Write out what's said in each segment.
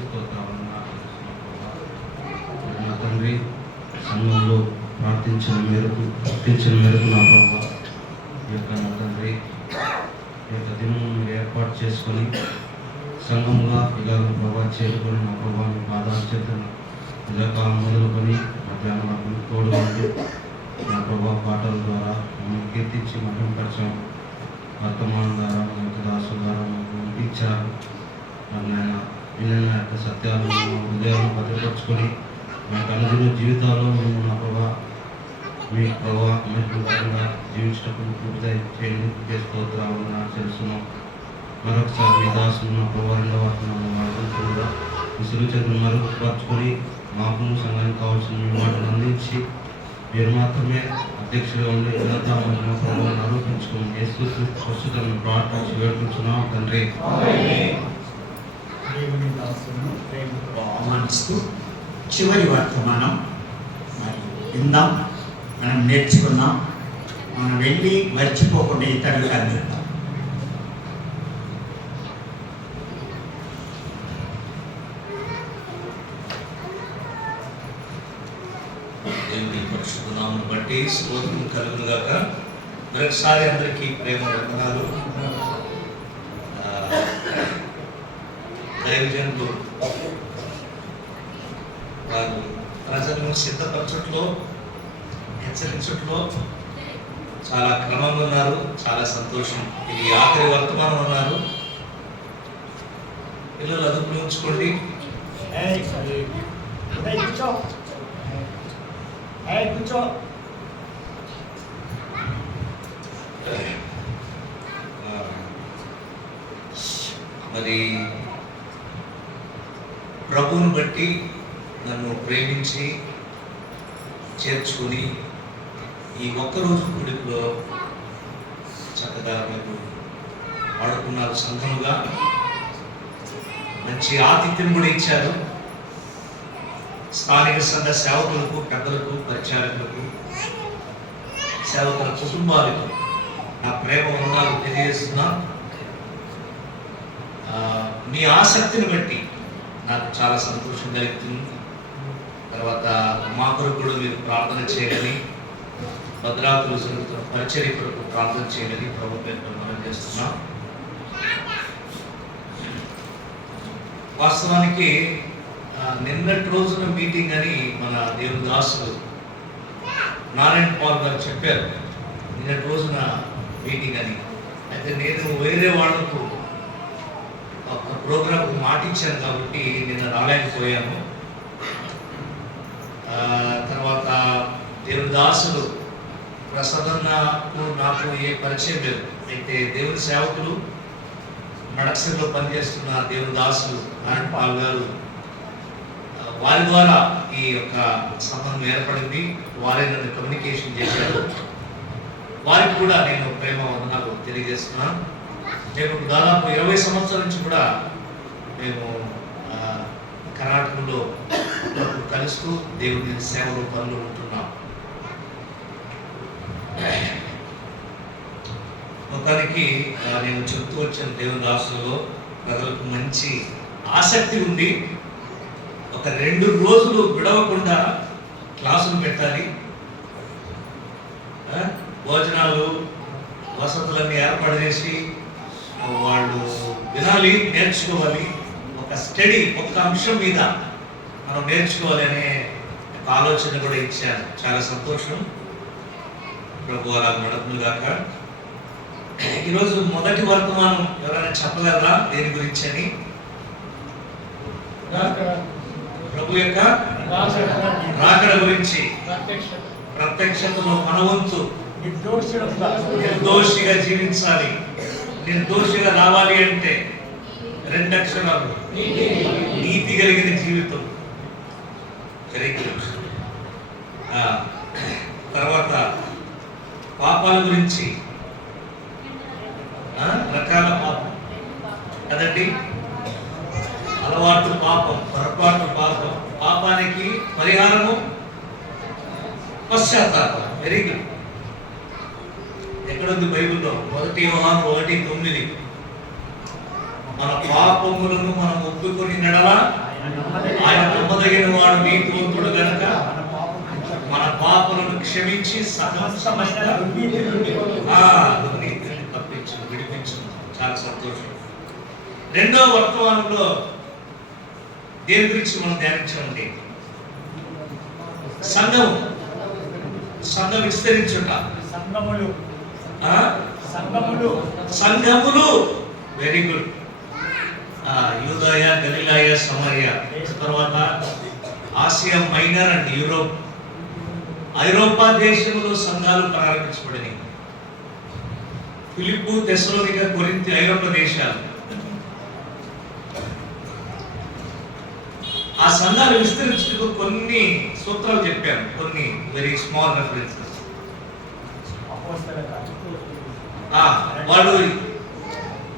స్తోత్రాలను నా తండ్రి సంఘంలో ప్రార్థించిన మేరకు నా ప్రభావ ఈ యొక్క నా తండ్రి ఈ యొక్క దినం మీరు ఏర్పాటు చేసుకొని సంఘంగా ఇలాగ ప్రభావ చేరుకొని నా ప్రభావం పాదాలు చేతున్న ఉదయకాలం మొదలుకొని మధ్యాహ్నం తోడు ఉండి నా ప్రభావ పాటల ద్వారా మమ్మల్ని కీర్తించి మహిమపరచాం వర్తమానం ద్వారా మన యొక్క దాసు ద్వారా మాకు పంపించారు నాయన విన్న యొక్క సత్యాలను హృదయాలను భద్రపరుచుకొని మా అనుదిన జీవితాల్లో మేము నా ప్రభావ మీ ప్రభావ మహిళగా జీవించటప్పుడు పూర్తి చేయండి స్తోత్రాలను ఆచరిస్తున్నాం. మరొకసారి మీ దాసులు నా ప్రభావ రెండవ కూడా విసులు చెందిన మరుగుపరుచుకొని మాకు సంఘానికి కావాల్సిన మీ మాటలు అందించి మీరు మాత్రమే అధ్యక్షుడిగా ఉండి ఇదంతా మా ప్రభావాన్ని ఆరోపించుకుని యేసుక్రీస్తు ప్రార్థించి వేడుకుంటున్నాం తండ్రి. ఆహ్వానిస్తూ చివరి వర్తమానం మరి విందాం, మనం నేర్చుకుందాం, మనం వెళ్ళి మర్చిపోకుండా ఇతరులకు అందిద్దాం. దేవుని పరిశుద్ధ నామమును బట్టి స్తోత్రం కలుగునుగాక. మరొకసారి అందరికీ ప్రేమ వందనాలు. దైవజనులు వారు ప్రజలను సిద్ధపరచట్లో హెచ్చరించట్లో చాలా క్రమంగా ఉన్నారు. చాలా సంతోషం. ఇది ఆఖరి వర్తమానం అన్నారు. పిల్లలు అదుపులో ఉంచుకోండి. మరి ప్రభువుని బట్టి నన్ను ప్రేమించి చేర్చుకుని ఈ ఒక్కరోజు కూడికలో చక్కగా మీరు వాడుకున్నారు. సంఘముగా మంచి ఆతిథ్యం కూడా ఇచ్చారు. స్థానిక సంఘ సేవకులకు, పెద్దలకు, పరిచారకులకు, సేవకుల కుటుంబాలకు నా ప్రేమ వందనాలు తెలియజేస్తున్నా. మీ ఆసక్తిని బట్టి నాకు చాలా సంతోషం కలుగుతుంది. తర్వాత మా కొరకు కూడా మీరు ప్రార్థన చేయాలని, భద్రాతులు జరుగుతున్న పరిచర్య కొరకు ప్రార్థన చేయాలని ప్రభు పేరు మనం చేస్తున్నాం. వాస్తవానికి నిన్నటి రోజున మీటింగ్ అని మన దేవుని దాసులు నారాయణ పాల్ గారు చెప్పారు. నిన్నటి రోజున మీటింగ్ అని. అయితే నేను వేరే వాళ్ళకు ఒక ప్రోగ్రాంకు మాటించాను కాబట్టి నిన్న రాలేకపోయాను. తర్వాత దేవుని దాసులు ప్రసన్నకు నాకు ఏ పరిచయం లేదు. అయితే దేవుని సేవకులు మడక్సర్లో పనిచేస్తున్న దేవుని దాసులు నారాయణ పాల్ గారు, వారి ద్వారా ఈ యొక్క సంబంధం ఏర్పడింది. వారే నన్ను కమ్యూనికేషన్ చేశారు. వారికి కూడా నేను ప్రేమ వందనాలు తెలియజేస్తున్నాను. మేము దాదాపు 20 సంవత్సరాల నుంచి కూడా మేము కర్ణాటకలో కలుస్తూ దేవుని సేవలు పనులు ఉంటున్నాం. మొత్తానికి నేను చెప్తూ వచ్చిన దేవుని రాష్ట్రంలో ప్రజలకు మంచి ఆసక్తి ఉంది. ఒక 2 రోజులు విడవకుండా క్లాసులు పెట్టాలి, భోజనాలు వసతులన్నీ ఏర్పాటు చేసి వాళ్ళు వినాలి, నేర్చుకోవాలి. ఒక స్టడీ, ఒక్క అంశం మీద మనం నేర్చుకోవాలి అనే ఒక ఆలోచన కూడా ఇచ్చాను. చాలా సంతోషం. ప్రభు అలా నడుపును గాక. ఈరోజు మొదటి వర్తమానం ఎవరైనా చెప్పగలరా దేని గురించి అని? ప్రభు యొక్క రాకడ గురించి, ప్రత్యక్షతలో మనవంతు నిర్దోషిగా జీవించాలి. నిర్దోషిగా రావాలి అంటే 2 అక్షరాలు, నీతి కలిగిన జీవితం. తర్వాత పాపాల గురించి, రకాల పాపం కదండి. అలవాటు పాపం, పొరపాటు పాపం, పాపానికి పరిహారము పశ్చాత్తాపం. Very good. ఎక్కడుంది బైబిల్లో? 1 యోహాను 1:9. మన పాపములను మనం ఒప్పుకొని నడలా వాడు నీతివంతుడు గనక మన పాపలను క్షమించి సమస్తమైన దుర్నీతిని తప్పించు, విడిపించు. చాలా సంతోషం. రెండవ వర్తమానంలో దేని గురించి మనం ధ్యానించామండి? సంఘం విస్తరించుట, సంఘములు. Very good. యూదయ, గలిలయ, సమరయ, తర్వాత ఆసియా మైనర్ అండ్ యూరోప్, ఐరోపా దేశంలో సంఘాలు ప్రారంభించబడినాయి. ఫిలిప్పు, తెస్సలోనిక, కొరింథీ ఐరోపా దేశాలు. ఆ సంఘాలు విస్తరించుటకు కొన్ని సూత్రాలు చెప్పాను, కొన్ని వెరీ స్మాల్ రెఫరెన్సెస్. వాళ్ళు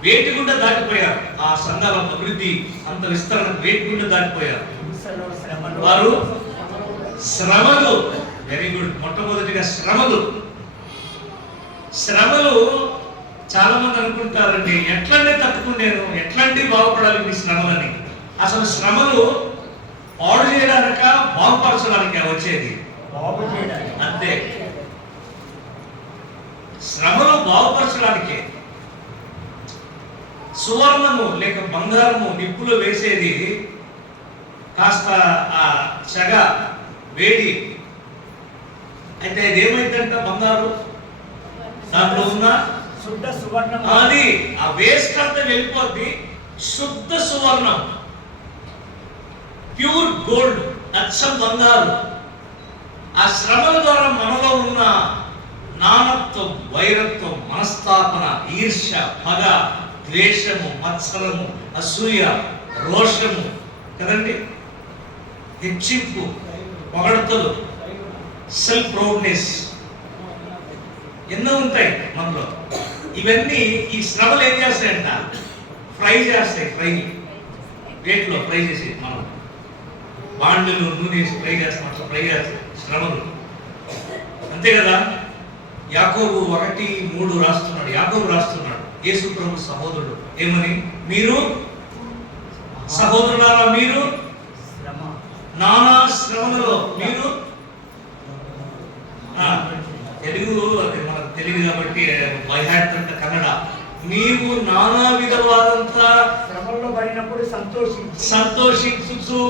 వేటి గుండా దాటిపోయారు. ఆ సంఘాల అభివృద్ధి అంత విస్తరణ వేటి గుండా దాటిపోయారు. వారు శ్రమలు. Very good. మొట్టమొదటిగా శ్రమలు. చాలా మంది అనుకుంటారండి, ఎట్లంటే తట్టుకుండేను, ఎట్లాంటి బాగుపడాలి ఈ శ్రమలని. అసలు శ్రమలు పాడు చేయడానిక, బాగుపరచడానిక వచ్చేది? అంతే. శ్రమలు బాగుపరచడానికే. సువర్ణము లేక బంగారము నిప్పులో వేసేది కాస్త ఆ చెగ, వేడి అయితే అదేమైందంట? బంగారు దాంట్లో ఉన్న శుద్ధ సువర్ణం, అది ఆ వేస్ట్ అంతా వెళ్ళిపోద్ది. శుద్ధ సువర్ణం, ప్యూర్ గోల్డ్, అచ్చం బంగారు. ఆ శ్రమల ద్వారా మనలో ఉన్న నానత్వం, వైరత్వం, మనస్తాపన, ఈర్ష్య, పగ, ద్వేషము, మత్సరము, అసూయ, రోషము కదండి, హెచ్చింపు, పొగడతలు, సెల్ఫ్ ప్రౌడ్నెస్ ఎన్నో ఉంటాయి మనలో. ఇవన్నీ ఈ శ్రమలు ఏం చేస్తాయంట? ఫ్రై చేస్తాయి. వేట్లో ఫ్రై చేసి మనం బాండ్లు, నూనె ఫ్రై చేస్తాం. అట్లా ఫ్రై చేస్తాయి శ్రమలు. అంతే కదా. యాకోబు 1:3 రాస్తున్నాడు. యాకోబు రాస్తున్నాడు, యేసు ప్రభు సహోదరుడు ఏమని? మీరు సహోదరులారా, మీరు నానా శ్రమలలో, మీరు తెలుగు, అది మనకు తెలుగు కాబట్టి బై హార్ట్ అంటే కన్నడ. నీవు నానా విధవాదంత శ్రమల్లో పడినప్పుడు సంతోషించు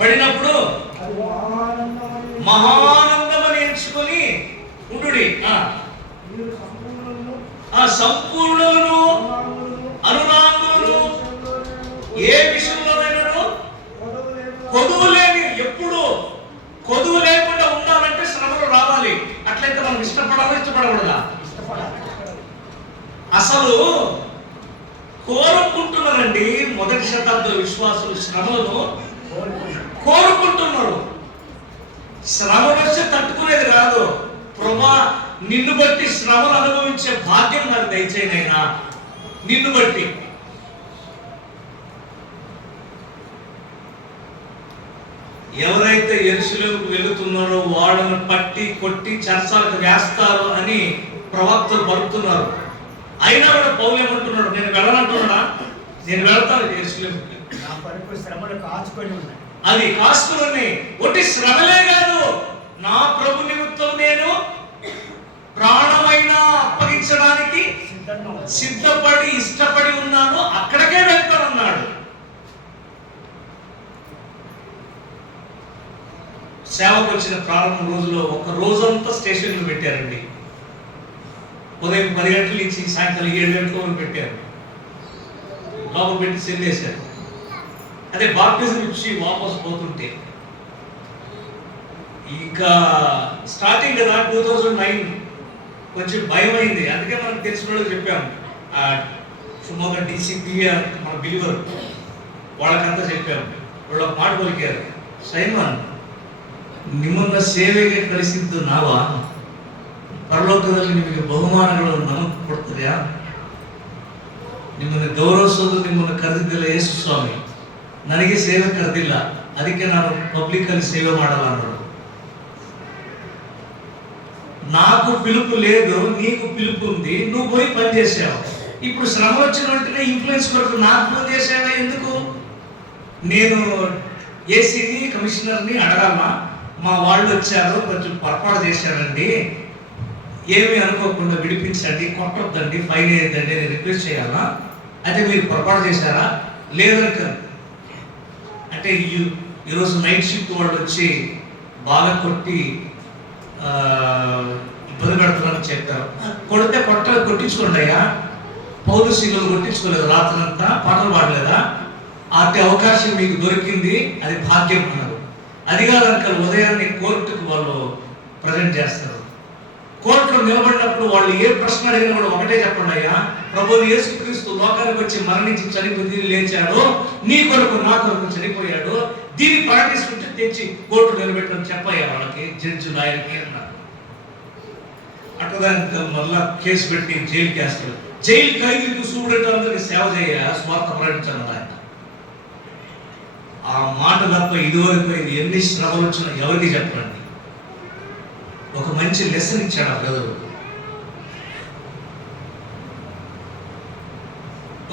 పడినప్పుడు మహానందమని ఎంచుకొని ఉండుడి. సంపూర్ణులను, అనురాగులను, ఏ విషయంలోనైనా కొదువు లేని, ఎప్పుడు కొదువు లేకుండా ఉండాలంటే శ్రమలు రావాలి. అట్లయితే మనం ఇష్టపడకూడదా? అసలు కోరుకుంటున్నారండి. మొదటి శతాబ్ద విశ్వాసులు శ్రమలను కోరుకుంటున్నారు. శ్రమ వచ్చి తట్టుకునేది కాదు. ప్రభా, నిన్ను బట్టి శ్రమను అనుభవించే భాగ్యం నాకు దయచేయనైనా, నిన్ను బట్టి. ఎవరైతే యెరూషలేముకు వెళుతున్నారో వాళ్ళను పట్టి కొట్టి చెరసాలకు వేస్తారు అని ప్రవక్తలు పలుకుతున్నారు. అయినా కూడా పౌలు ఏమంటున్నాడు? నేను వెళ్ళనంటున్నాడా? నేను వెళ్తాను యెరూషలేముకి. అది కాసుకొని ఒట్టి శ్రమలే కాదు, నా ప్రభు నిమిత్తం నేను ప్రాణమైనా అప్పగించడానికి సిద్ధపడి ఇష్టపడి ఉన్నాను, అక్కడికే వెళ్తానన్నాడు. సేవకు వచ్చిన ప్రారంభ రోజులో ఒక రోజంతా స్టేషన్లు పెట్టారండి. ఉదయం 10 గంటల నుంచి సాయంత్రం 7 గంటల వరకు పెట్టారు. లోపల పెట్టి చెల్లేశారు. అదే బాప్టిజం ఇచ్చి వాపసు పోతుంటే, ఇంకా స్టార్టింగ్ కదా 2009, కొంచెం భయం అయింది. అందుకే మనకు తెలిసిన వాళ్ళు చెప్పాము. సుమోగా DCP మన బిలీవర్ వాళ్ళకంతా చెప్పాము. వాళ్ళు ఒక మాట పలికారు, సైమన్, ನಿಮ್ಮನ್ನ ಸೇವೆಗೆ ಕಳಿಸಿದ್ದು ನಾವ, ಪರಲೋಕದಲ್ಲಿ ನಿಮಗೆ ಬಹುಮಾನಗಳು ನಮಗೆ ಕೊಡ್ತೀರಾ? ನಿಮ್ಮನ್ನು ಗೌರವಿಸೋದು, ನಿಮ್ಮನ್ನು ಕರೆದಿದ್ದಿಲ್ಲ ಯೇಸು ಸ್ವಾಮಿ, ನನಗೆ ಸೇವೆ ಕರೆದಿಲ್ಲ, ಅದಕ್ಕೆ ನಾನು ಪಬ್ಲಿಕ್ ಅಲ್ಲಿ ಸೇವೆ ಮಾಡಲ್ಲ ಅನ್ನೋರು. నాకు పిలుపు లేదు, నీకు పిలుపు ఉంది, నువ్వు పోయి పని చేసావు. ఇప్పుడు శ్రమ వచ్చిన వెంటనే ఇన్ఫ్లుయెన్స్ కొరకు నాకు ఫోన్ చేసావా ఎందుకు? నేను ఏసీని కమిషనర్ని అడగాలమా? మా వాళ్ళు వచ్చారు, కొంచెం పొరపాటు చేశారండి, ఏమీ అనుకోకుండా విడిపించండి, కొట్టొద్దండి, ఫైన్ వేయద్దండి నేను రిక్వెస్ట్ చేయాలా? అయితే మీరు పొరపాటు చేశారా? లేదని అంటే ఈరోజు నైట్ షిఫ్ట్ వాళ్ళు వచ్చి బాగా కొట్టి ఇబ్బంది పెడుతున్నారని చెప్తారు. కొట్టించుకోండి అయ్యా, పౌరు శీలు కొట్టించుకోలేదు, రాత్రంతా పాటలు పాడలేదా? అట్టి అవకాశం మీకు దొరికింది, అది భాగ్యం అన్నారు. అది కాదనుకలు ఉదయాన్నే కోర్టుకు వాళ్ళు ప్రజెంట్ చేస్తారు. కోర్టులో నిలబడినప్పుడు వాళ్ళు ఏ ప్రశ్న అడిగినా కూడా ఒకటే చెప్పండి, అయ్యా ప్రభువు యేసుక్రీస్తు లోకానికి వచ్చి మరణించి చనిపోయి లేచాడు, నీ కొరకు నా కొరకు చనిపోయాడు, దీన్ని ప్రకటిస్తుంటే తెచ్చి కోర్టు నిలబెట్టని చెప్పయ్యా వాళ్ళకి, జడ్జి లాయర్కి అన్నారు. అట్లా మళ్ళా కేసు పెట్టి జైలుకి వేస్తారు. జైలు ఖైదీలకు సూడటానికి సేవ చేయ స్వార్థ ప్రకటించాలి ఆయన. ఆ మాట తప్ప ఇదివరకు ఎన్ని శ్రమలు వచ్చినా ఎవరికి చెప్పండి. ఒక మంచి లెసన్ ఇచ్చాడు ఆ బ్రదరు.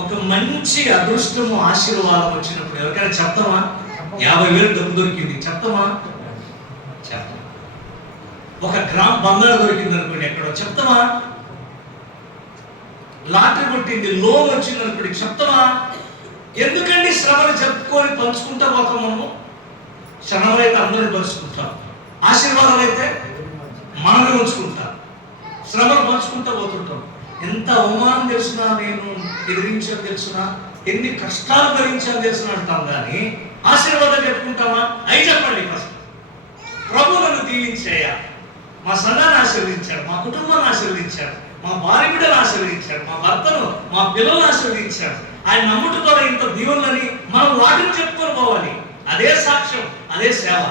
ఒక మంచి అదృష్టము ఆశీర్వాదం వచ్చినప్పుడు ఎవరికైనా చెప్తామా? 50,000 డబ్బు దొరికింది చెప్తామా? చెప్తాం. ఒక గ్రామ్ బంగారు దొరికింది అనుకోండి ఎక్కడో చెప్తామా? లాటరీ కొట్టింది, లోన్ వచ్చింది అనుకోండి చెప్తామా? ఎందుకండి శ్రమలు చెప్పుకొని పంచుకుంటా పోతాం మనము. శ్రమలు అయితే అందరిని పంచుకుంటాం, ఆశీర్వాదాలు అయితే మనల్ని ఉంచుకుంటాం, శ్రమలు పంచుకుంటా పోతుంటాం. ఎంత అవమానం తెలిసినా, నేను ఎదిరించాను తెలిసినా, ఎన్ని కష్టాలు భరించాను తెలిసిన అంటాం, కానీ ఆశీర్వాదం చెప్పుకుంటామా? అవి చెప్పండి ఫస్ట్. ప్రభు నన్ను దీవించాయా, మా సంఘాన్ని ఆశీర్వదించాడు, మా కుటుంబాన్ని ఆశీర్వదించాడు, మా భార్య బిడ్డలు ఆశీర్వదించాడు, మా భర్తను మా పిల్లలను ఆశీర్వదించాడు, ఆయన నమ్ముట ద్వారా ఇంత దీవులని మనం వాటిని చెప్పుకొని పోవాలి. అదే సాక్ష్యం, అదే సేవ.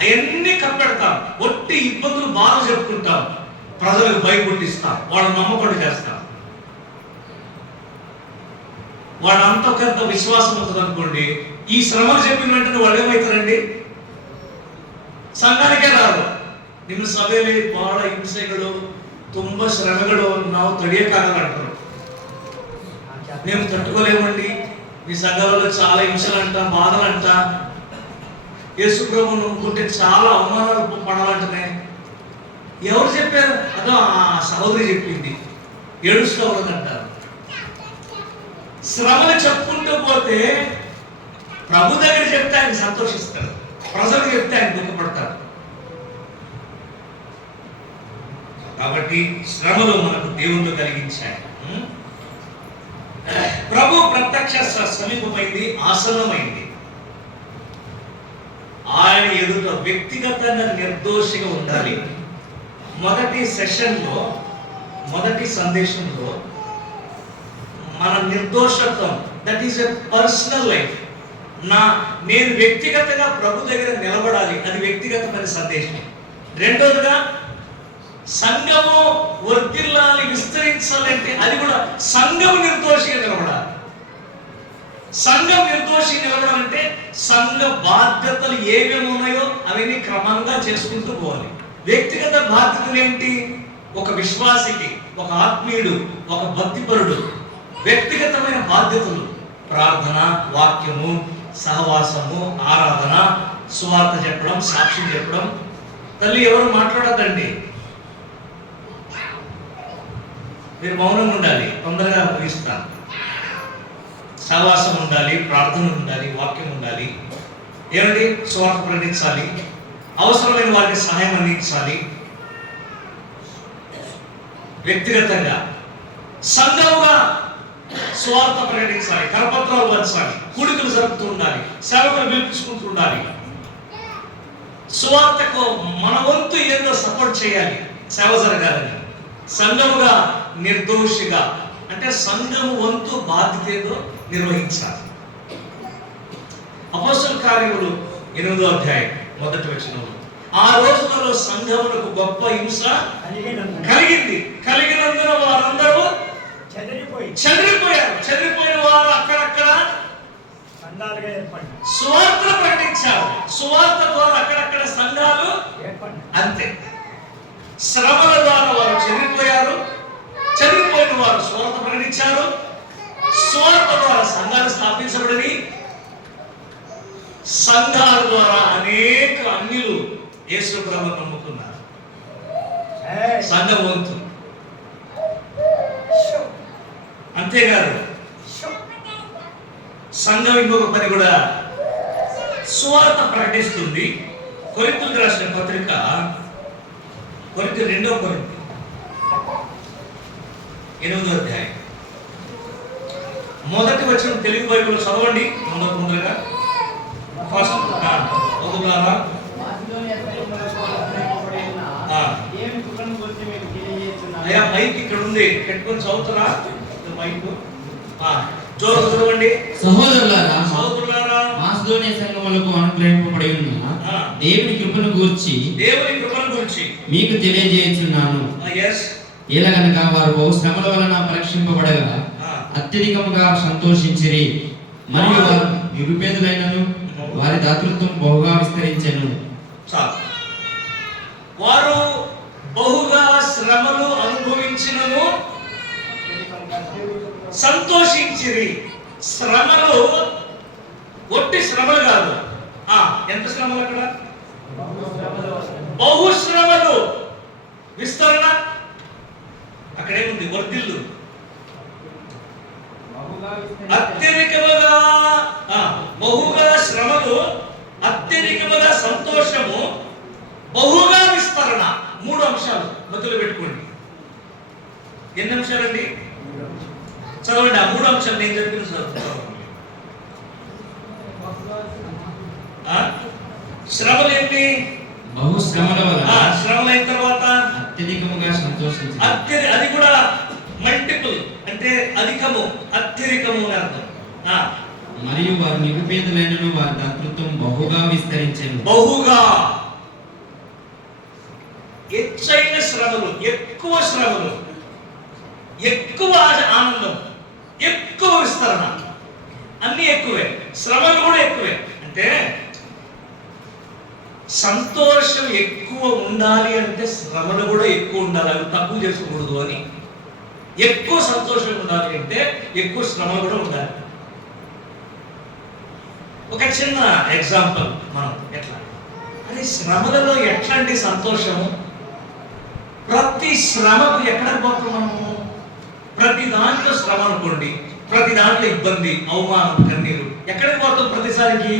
అవన్నీ కప్పెడతాం, ఒట్టి ఇబ్బందులు బాగా చెప్పుకుంటాం, ప్రజలకు భయపుట్టిస్తాం, వాళ్ళ నమ్మకం చేస్తాం. వాడు అంతకంత విశ్వాసం అవుతుంది అనుకోండి, ఈ శ్రమలు చెప్పిన వెంటనే వాళ్ళు ఏమవుతారండి? ಸಂಘಾನಿಕೆ ರಾರು. ನಿಮ್ಮ ಸಭೆಯಲ್ಲಿ ಬಹಳ ಹಿಂಸೆಗಳು, ತುಂಬಾ ಶ್ರಮೆಗಳು ನಾವು ತಡೆಯಕ್ಕಾಗಲ್ಲ ಅಂటారు. మేము తట్టుకోలేమండి, మీ సంఘాలలో చాలా హింసలంట, బాధలంట, యేసు ప్రభువును నమ్ముకుంటే చాలా అవమానాలు పడాలంటనే. ఎవరు చెప్పారు? అదో ఆ సహోదరి చెప్పింది, ఏడుస్తూ ఉన్నదంటారు. శ్రమలు చెప్పుకుంటూ పోతే ప్రభు దగ్గర చెప్తే ఆయన సంతోషిస్తాడు, ప్రజలకు చెప్తే ఆయన దుఃఖపడతారు. కాబట్టి శ్రమలు మనకు దేవుళ్ళు కలిగించాయి. ప్రభు ప్రత్యక్ష సమీపమైంది, ఆసన్నమైంది. ఆయన ఎదుట వ్యక్తిగతంగా నిర్దోషిగా ఉండాలి. మొదటి సెషన్లో, మొదటి సందేశంలో మన నిర్దోషత్వం, that is a personal life. నేను వ్యక్తిగతంగా ప్రభు దగ్గర నిలబడాలి, అది వ్యక్తిగతమైన సందేశం. రెండోదిగా సంఘము వర్ధిల్లాలి, విస్తరించాలంటే అది కూడా సంఘము నిర్దోషిగా నిలబడాలి. సంఘం నిర్దోషిగా నిలబడాలంటే సంఘ బాధ్యతలు ఏమేమి ఉన్నాయో అవన్నీ క్రమంగా చేసుకుంటూ పోవాలి. వ్యక్తిగత బాధ్యతలు ఏంటి? ఒక విశ్వాసికి, ఒక ఆత్మీయుడు, ఒక భక్తిపరుడు వ్యక్తిగతమైన బాధ్యతలు ప్రార్థన, వాక్యము, సహవాసము, ఆరాధన, సువార్త చెప్పడం, సాక్ష్యం చెప్పడం. తల్లి ఎవరు మాట్లాడద్దండి, మీరు మౌనంగా ఉండాలి, తొందరగా ముగిస్తాను. సహవాసం ఉండాలి, ప్రార్థన ఉండాలి, వాక్యం ఉండాలి. ఏమండి? సువార్త ప్రకటించాలి, అవసరమైన వారికి సహాయం అందించాలి. వ్యక్తిగతంగా సంఘముగా స్వార్థ ప్రకటించాలి, కరపత్రాలు పంచాలి, కూడికలు జరుపుతూ ఉండాలి, సేవకులు పిలిపించుకుంటూ ఉండాలి. స్వార్థకు మన వంతు ఏదో సపోర్ట్ చేయాలి, సేవ జరగాలని. సంఘముగా నిర్దోషిగా అంటే సంఘము వంతు బాధ్యత ఏదో నిర్వహించాలి. అపోస్తలుల కార్యములు 8వ అధ్యాయం 1వ వచనంలో, ఆ రోజులలో సంఘములకు గొప్ప హింస కలిగింది, కలిగినందున వారందరూ చెదిరిపోయారు. చెదిరిపోయిన వారు అక్కడక్కడ సువార్త ప్రకటించారు. సువార్త ద్వారా అక్కడక్కడ సంఘాలు అంతే. శ్రమల ద్వారా వారు చెదిరిపోయారు. చెదిరిపోయిన వారు వారు సువార్త ప్రకటించారు. సువార్త ద్వారా సంఘాలు స్థాపించబడి సంఘాల ద్వారా అనేక అన్యులు యేసు ప్రభువును నమ్ముకున్నారు. సంఘం వంతు. అంతేకాదు సంఘం ఇంకొక పని కూడా సువార్త ప్రకటిస్తుంది. కొరింథీయులకు రాసిన పత్రిక కొరింథీ 2వ కొరింథీ 8వ అధ్యాయం మొదటి వచనం తెలుగు బైబిల్లో చదవండి. ముందుగా ఫస్ట్ వదులారా అయ్యా మైక్ ఇక్కడ ఉంది, పెట్టుకొని చదువుతున్నా మైక్ జోరు చదవండి. సహోదరులారా, మాసిదోనియా సంఘములకు అనుగ్రహింపబడి ఉన్న దేవుని కృపను గూర్చి మీకు తెలియజేయుచున్నాను. ఎలాగనగా వారు బహు శ్రమల వలన పరీక్షింపబడగా అత్యధికముగా సంతోషించిరి, మరియు వారు నిరుపేదలైనను వారి దాతృత్వం బహుగా విస్తరించెను. వారు బహుగా శ్రమలు అనుభవించినను సంతోషించిరి. శ్రమలు ఒట్టి శ్రమలు కాదు. ఎంత శ్రమలు అక్కడ? బహుశ్రమలు. విస్తరణ అక్కడేముంది? వర్ధిల్లు. అత్యధికముగా బహుగా శ్రమలు, అత్యధికముగా సంతోషము, బహుగా విస్తరణ. 3 అంశాలు మధ్యలో పెట్టుకోండి. ఎన్ని అంశాలండి? చదవండి. ఆ 3 అంశాలు నేను చెప్పిన శ్రమలు ఏంటి? బహు శ్రమల వలన. శ్రమలు అయిన తర్వాత అత్యధికముగా సంతోషించి. అది కూడా మల్టిపుల్, అంటే అధికము, అత్యధికము అని అర్థం. మరియు వారు నిరుపేదలైనను వారి దాతృత్వం బహుగా విస్తరించెను. బహుగా ಹೆಚ್ಚైన శ్రమలు, ఎక్కువ శ్రమలు, ఎక్కువ ఆనందం, ఎక్కువ విస్తరణ, అన్ని ఎక్కువే. శ్రమలు కూడా ఎక్కువే. అంటే సంతోషం ఎక్కువ ఉండాలి అంటే శ్రమలు కూడా ఎక్కువ ఉండాలి. అవి తక్కువ చేసుకోకూడదు అని. ఎక్కువ సంతోషం ఉండాలి అంటే ఎక్కువ శ్రమలు కూడా ఉండాలి. ఒక చిన్న ఎగ్జాంపుల్. మనం ఎట్లా అది శ్రమలలో ఎట్లాంటి సంతోషము? ప్రతి శ్రమకు ఎక్కడికి పోతాం మనము? ప్రతి దాంట్లో శ్రమ అనుకోండి, ప్రతి దాంట్లో ఇబ్బంది, అవమానం, కన్నీరు. ఎక్కడికి పోతాం? ప్రతిసారికి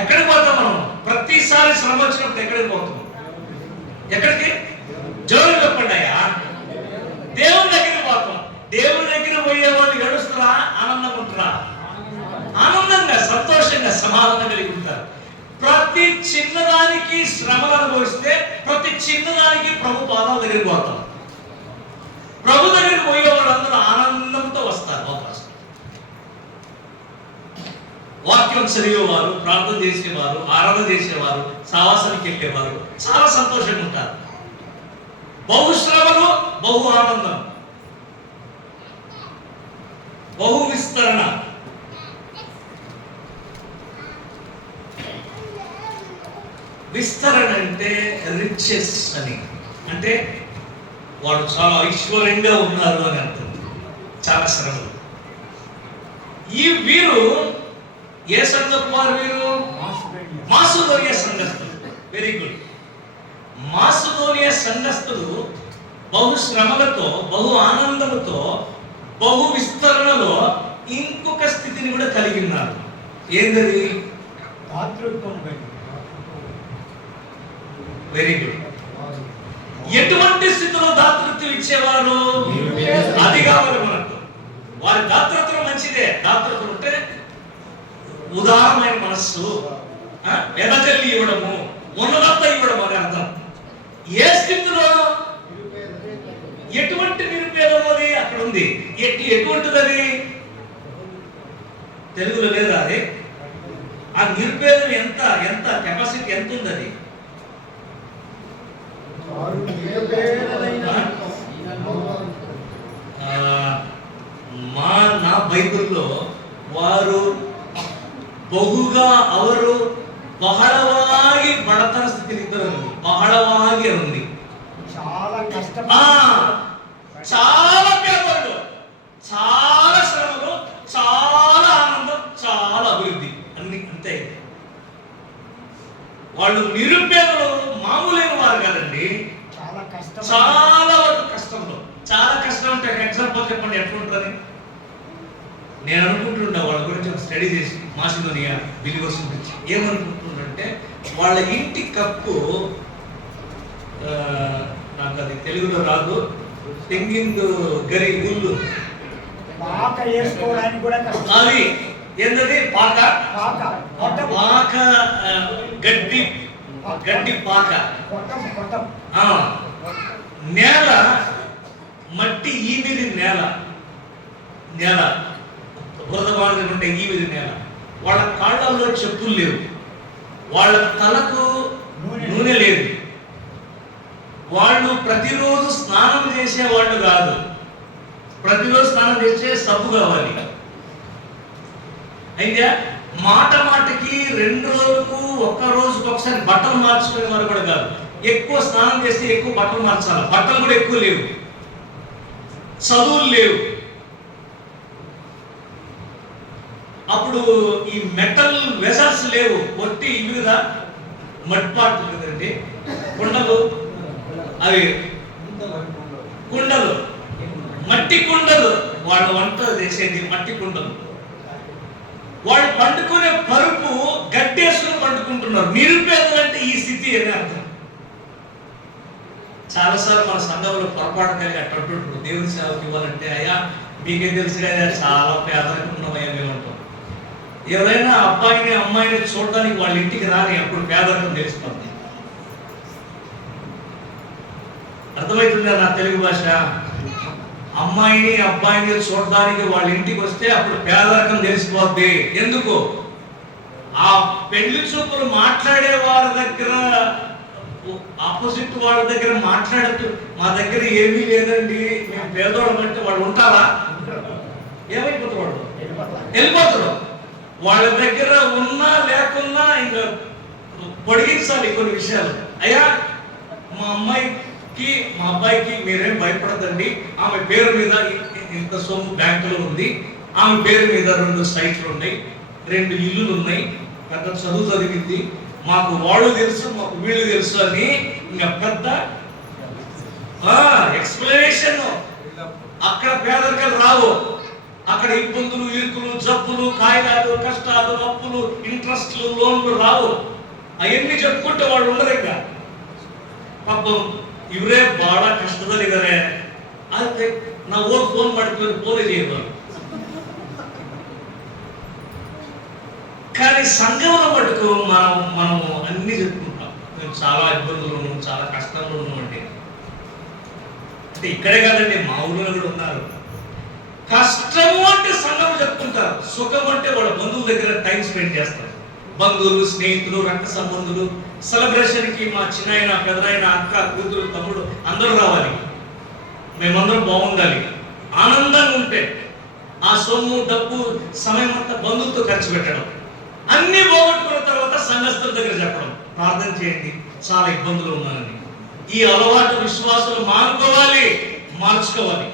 ఎక్కడికి పోతాం మనం? ప్రతిసారి శ్రమ వచ్చినప్పుడు ఎక్కడికి పోతాం? ఎక్కడికి? జోరు చెప్పండి అయ్యా. దేవుని దగ్గరికి పోతాం. దేవుని దగ్గర పోయే వాళ్ళు ఏడుస్తారా? ఆనందంగా ఉంటారా? ఆనందంగా, సంతోషంగా, సమాధానం కలిగి ఉంటారు. ప్రతి చిన్నదానికి శ్రమలు అనుభవిస్తే ప్రతి చిన్నదానికి ప్రభు పాదాల దగ్గరికి పోతాం. ప్రభు దగ్గరికి పోయే వాళ్ళందరూ ఆనందంతో వస్తారు. వాపస్ వాక్యం చదివేవారు, ప్రార్థన చేసేవారు, ఆరాధన చేసేవారు, సావాసానికి వెళ్ళేవారు చాలా సంతోషంగా ఉంటారు. బహుశ్రమలు, బహు ఆనందం, బహు విస్తరణ. విస్తరణ అంటే రిచెస్ అని, అంటే వాడు చాలా ఐశ్వర్యంగా ఉన్నారు అని అర్థం. చాలా శ్రమలు. వీరు ఏ సంఘపు వారు? వీరు మాసిదోనియా సంఘస్థులు. Very good. మాసిదోనియా సంఘస్థులు బహు శ్రమలతో, బహు ఆనందముతో, బహు విస్తరణలో ఇంకొక స్థితిని కూడా కలిగి ఉన్నారు. ఏంటది? Very good. ఎటువంటి స్థితిలో దాతృత్వం ఇచ్చేవారు? అది కావాలి మనకు. వారి దాతృత్వం మంచిదే. దాతృత్వం ఉంటే ఉదారమైన మనస్సు, వెదజల్లి ఇవ్వడము, ఉన్నదంతా ఇవ్వడం అని అర్థం. ఏ స్థితిలో? ఎటువంటి నిరుపేదం అది అక్కడ ఉంది. ఎటువంటిది అది? తెలుగులో లేదా అది? ఆ నిరుపేదం ఎంత ఎంత కెపాసిటీ ఎంత ఉంది అది? నా బైబిల్లో వారు ಬಹುಗಾ ಅವರು ಬಹಳವಾಗಿ ಬಡತನ ಸ್ಥಿತಿಯಲ್ಲಿ ಬಹಳವಾಗಿ ఉంది. చాలా సంపద చెప్పండి ఎట్లుంటుందని. నేను అనుకుంటున్నా వాళ్ళ గురించి ఒక స్టడీ చేసి మాసిదోనియా బిలీవర్స్ గురించి ఏమనుకుంటుందంటే, వాళ్ళ ఇంటి కప్పు నాకు అది తెలుగులో రాదు, తెంగిందు గరి గుళ్ళు పాక వేసుకోవడానికి కూడా కష్టం. అవి ఏంటది పాక పాక కొట్టం పాక గడ్డి గడ్డి పాక. కొట్టం కొట్టం ఆ, నేల మట్టి ఈవిరి నేల, నేల బురద బాగా ఉంటే ఈవిరి నేల. వాళ్ళ కాళ్ళల్లో చెప్పులు లేవు, వాళ్ళ తలకు నూనె లేదు, వాళ్ళు ప్రతిరోజు స్నానం చేసేవాళ్ళు కాదు, ప్రతిరోజు స్నానం చేసే సబ్బు కావాలి. అయితే మాట మాటకి 2 రోజులకు ఒక్క రోజుకు ఒకసారి బట్టలు మార్చుకునే వారు కూడా కాదు. ఎక్కువ స్నానం చేస్తే ఎక్కువ బట్టలు మార్చాలి, బట్టలు కూడా ఎక్కువ లేవు, చదువులు లేవు. అప్పుడు ఈ మెటల్ వెసల్స్ లేవు, ఒట్టి ఇవి కదా మడ్పాట్లు కదండి, కుండలు, అవి కుండలు, మట్టి కుండలు, వాళ్ళు వంట చేసేది మట్టి కుండలు. వాళ్ళు పండుకునే పరుపు గట్టేసుకుని పండుకుంటున్నారు. నిరుపేదలు అంటే ఈ స్థితి అని అర్థం. చాలాసార్లు మన సంఘంలో పొరపాటు కలిగి అట్టుంటారు, దేవుని సేవకి ఇవ్వాలంటే అయ్యా మీకే తెలుసు కదా చాలా పేదరికం ఉన్నామయ్యా మేము ఉంటాం. ఎవరైనా అబ్బాయిని అమ్మాయిని చూడడానికి వాళ్ళ ఇంటికి రాని, అప్పుడు పేదరికం తెలిసిపోతుంది. అర్థమవుతుందా నా తెలుగు భాష? అమ్మాయిని అబ్బాయిని చూడడానికి వాళ్ళ ఇంటికి వస్తే అప్పుడు పేదరికం తెలిసిపోద్ది. ఎందుకు? ఆ పెళ్లి చూపులు మాట్లాడే వాళ్ళ దగ్గర, ఆపోజిట్ వాళ్ళ దగ్గర మాట్లాడుతూ మా దగ్గర ఏమీ లేదండి మేము పేదోళ్ళం అంటే వాళ్ళు ఉంటారా? ఏమైపోతారు? వాళ్ళు వెళ్ళిపోతారు. వాళ్ళ దగ్గర ఉన్నా లేకున్నా ఇంకా పొడిగించాలి కొన్ని విషయాలు. అయ్యా మా అమ్మాయికి మా అబ్బాయికి మీరేం భయపడదండి, ఆమె పేరు మీద ఇంత సొమ్ము బ్యాంకులో ఉంది, ఆమె పేరు మీద 2 సైట్లు ఉన్నాయి, 2 ఇల్లులు ఉన్నాయి, పెద్ద చదువు చదివింది, మాకు వాళ్ళు తెలుసు మాకు వీళ్ళు తెలుసు అని ఇంకా పెద్ద ఎక్స్ప్లెనేషన్. అక్కడ పేదరికాలు రావు, అక్కడ ఇబ్బందులు, ఇరుకులు, జబ్బులు, కాయలాలు, కష్టాలు, అప్పులు, ఇంట్రెస్ట్లు, లోన్లు రావు. అవన్నీ చెప్పుకుంటే వాళ్ళు ఉండరు. ఇంకా ಪಾಪ ಇವರೇ ಬಹಳ ಕಷ್ಟದಲ್ಲಿದ್ದಾರೆ. ಅದಕ್ಕೆ ನಾವು ಹೋಗಿ ಫೋನ್ ಮಾಡ್ತೀವಿ, ಫೋನ್ ಇದೆಯಲ್ಲ. కానీ సంఘంలో మటుకు మనము అన్ని చెప్పుకుంటాం, మేము చాలా ఇబ్బందులు ఉన్నాం, చాలా కష్టాల్లో ఉన్నామండి. అంటే ఇక్కడే కాదండి, మా ఊళ్ళో కూడా ఉన్నారు. కష్టము అంటే సంఘం చెప్పుకుంటారు, సుఖం అంటే వాళ్ళ బంధువుల దగ్గర టైం స్పెండ్ చేస్తారు. బంధువులు, స్నేహితులు, రక్త సంబంధులు. సెలబ్రేషన్కి మా చిన్నాయన, పెదనాయన, అక్క, కూతురు, తమ్ముడు అందరూ రావాలి, మేమందరం బాగుండాలి, ఆనందంగా ఉంటే ఆ సొమ్ము, డబ్బు, సమయం అంతా బంధువులతో ఖర్చు పెట్టడం. అన్ని పోగొట్టుకున్న తర్వాత సంఘస్థుల దగ్గర చెప్పడం, ప్రార్థన చేయండి చాలా ఇబ్బందులు ఉన్నానని. ఈ అలవాటు విశ్వాసులు మానుకోవాలి, మార్చుకోవాలి.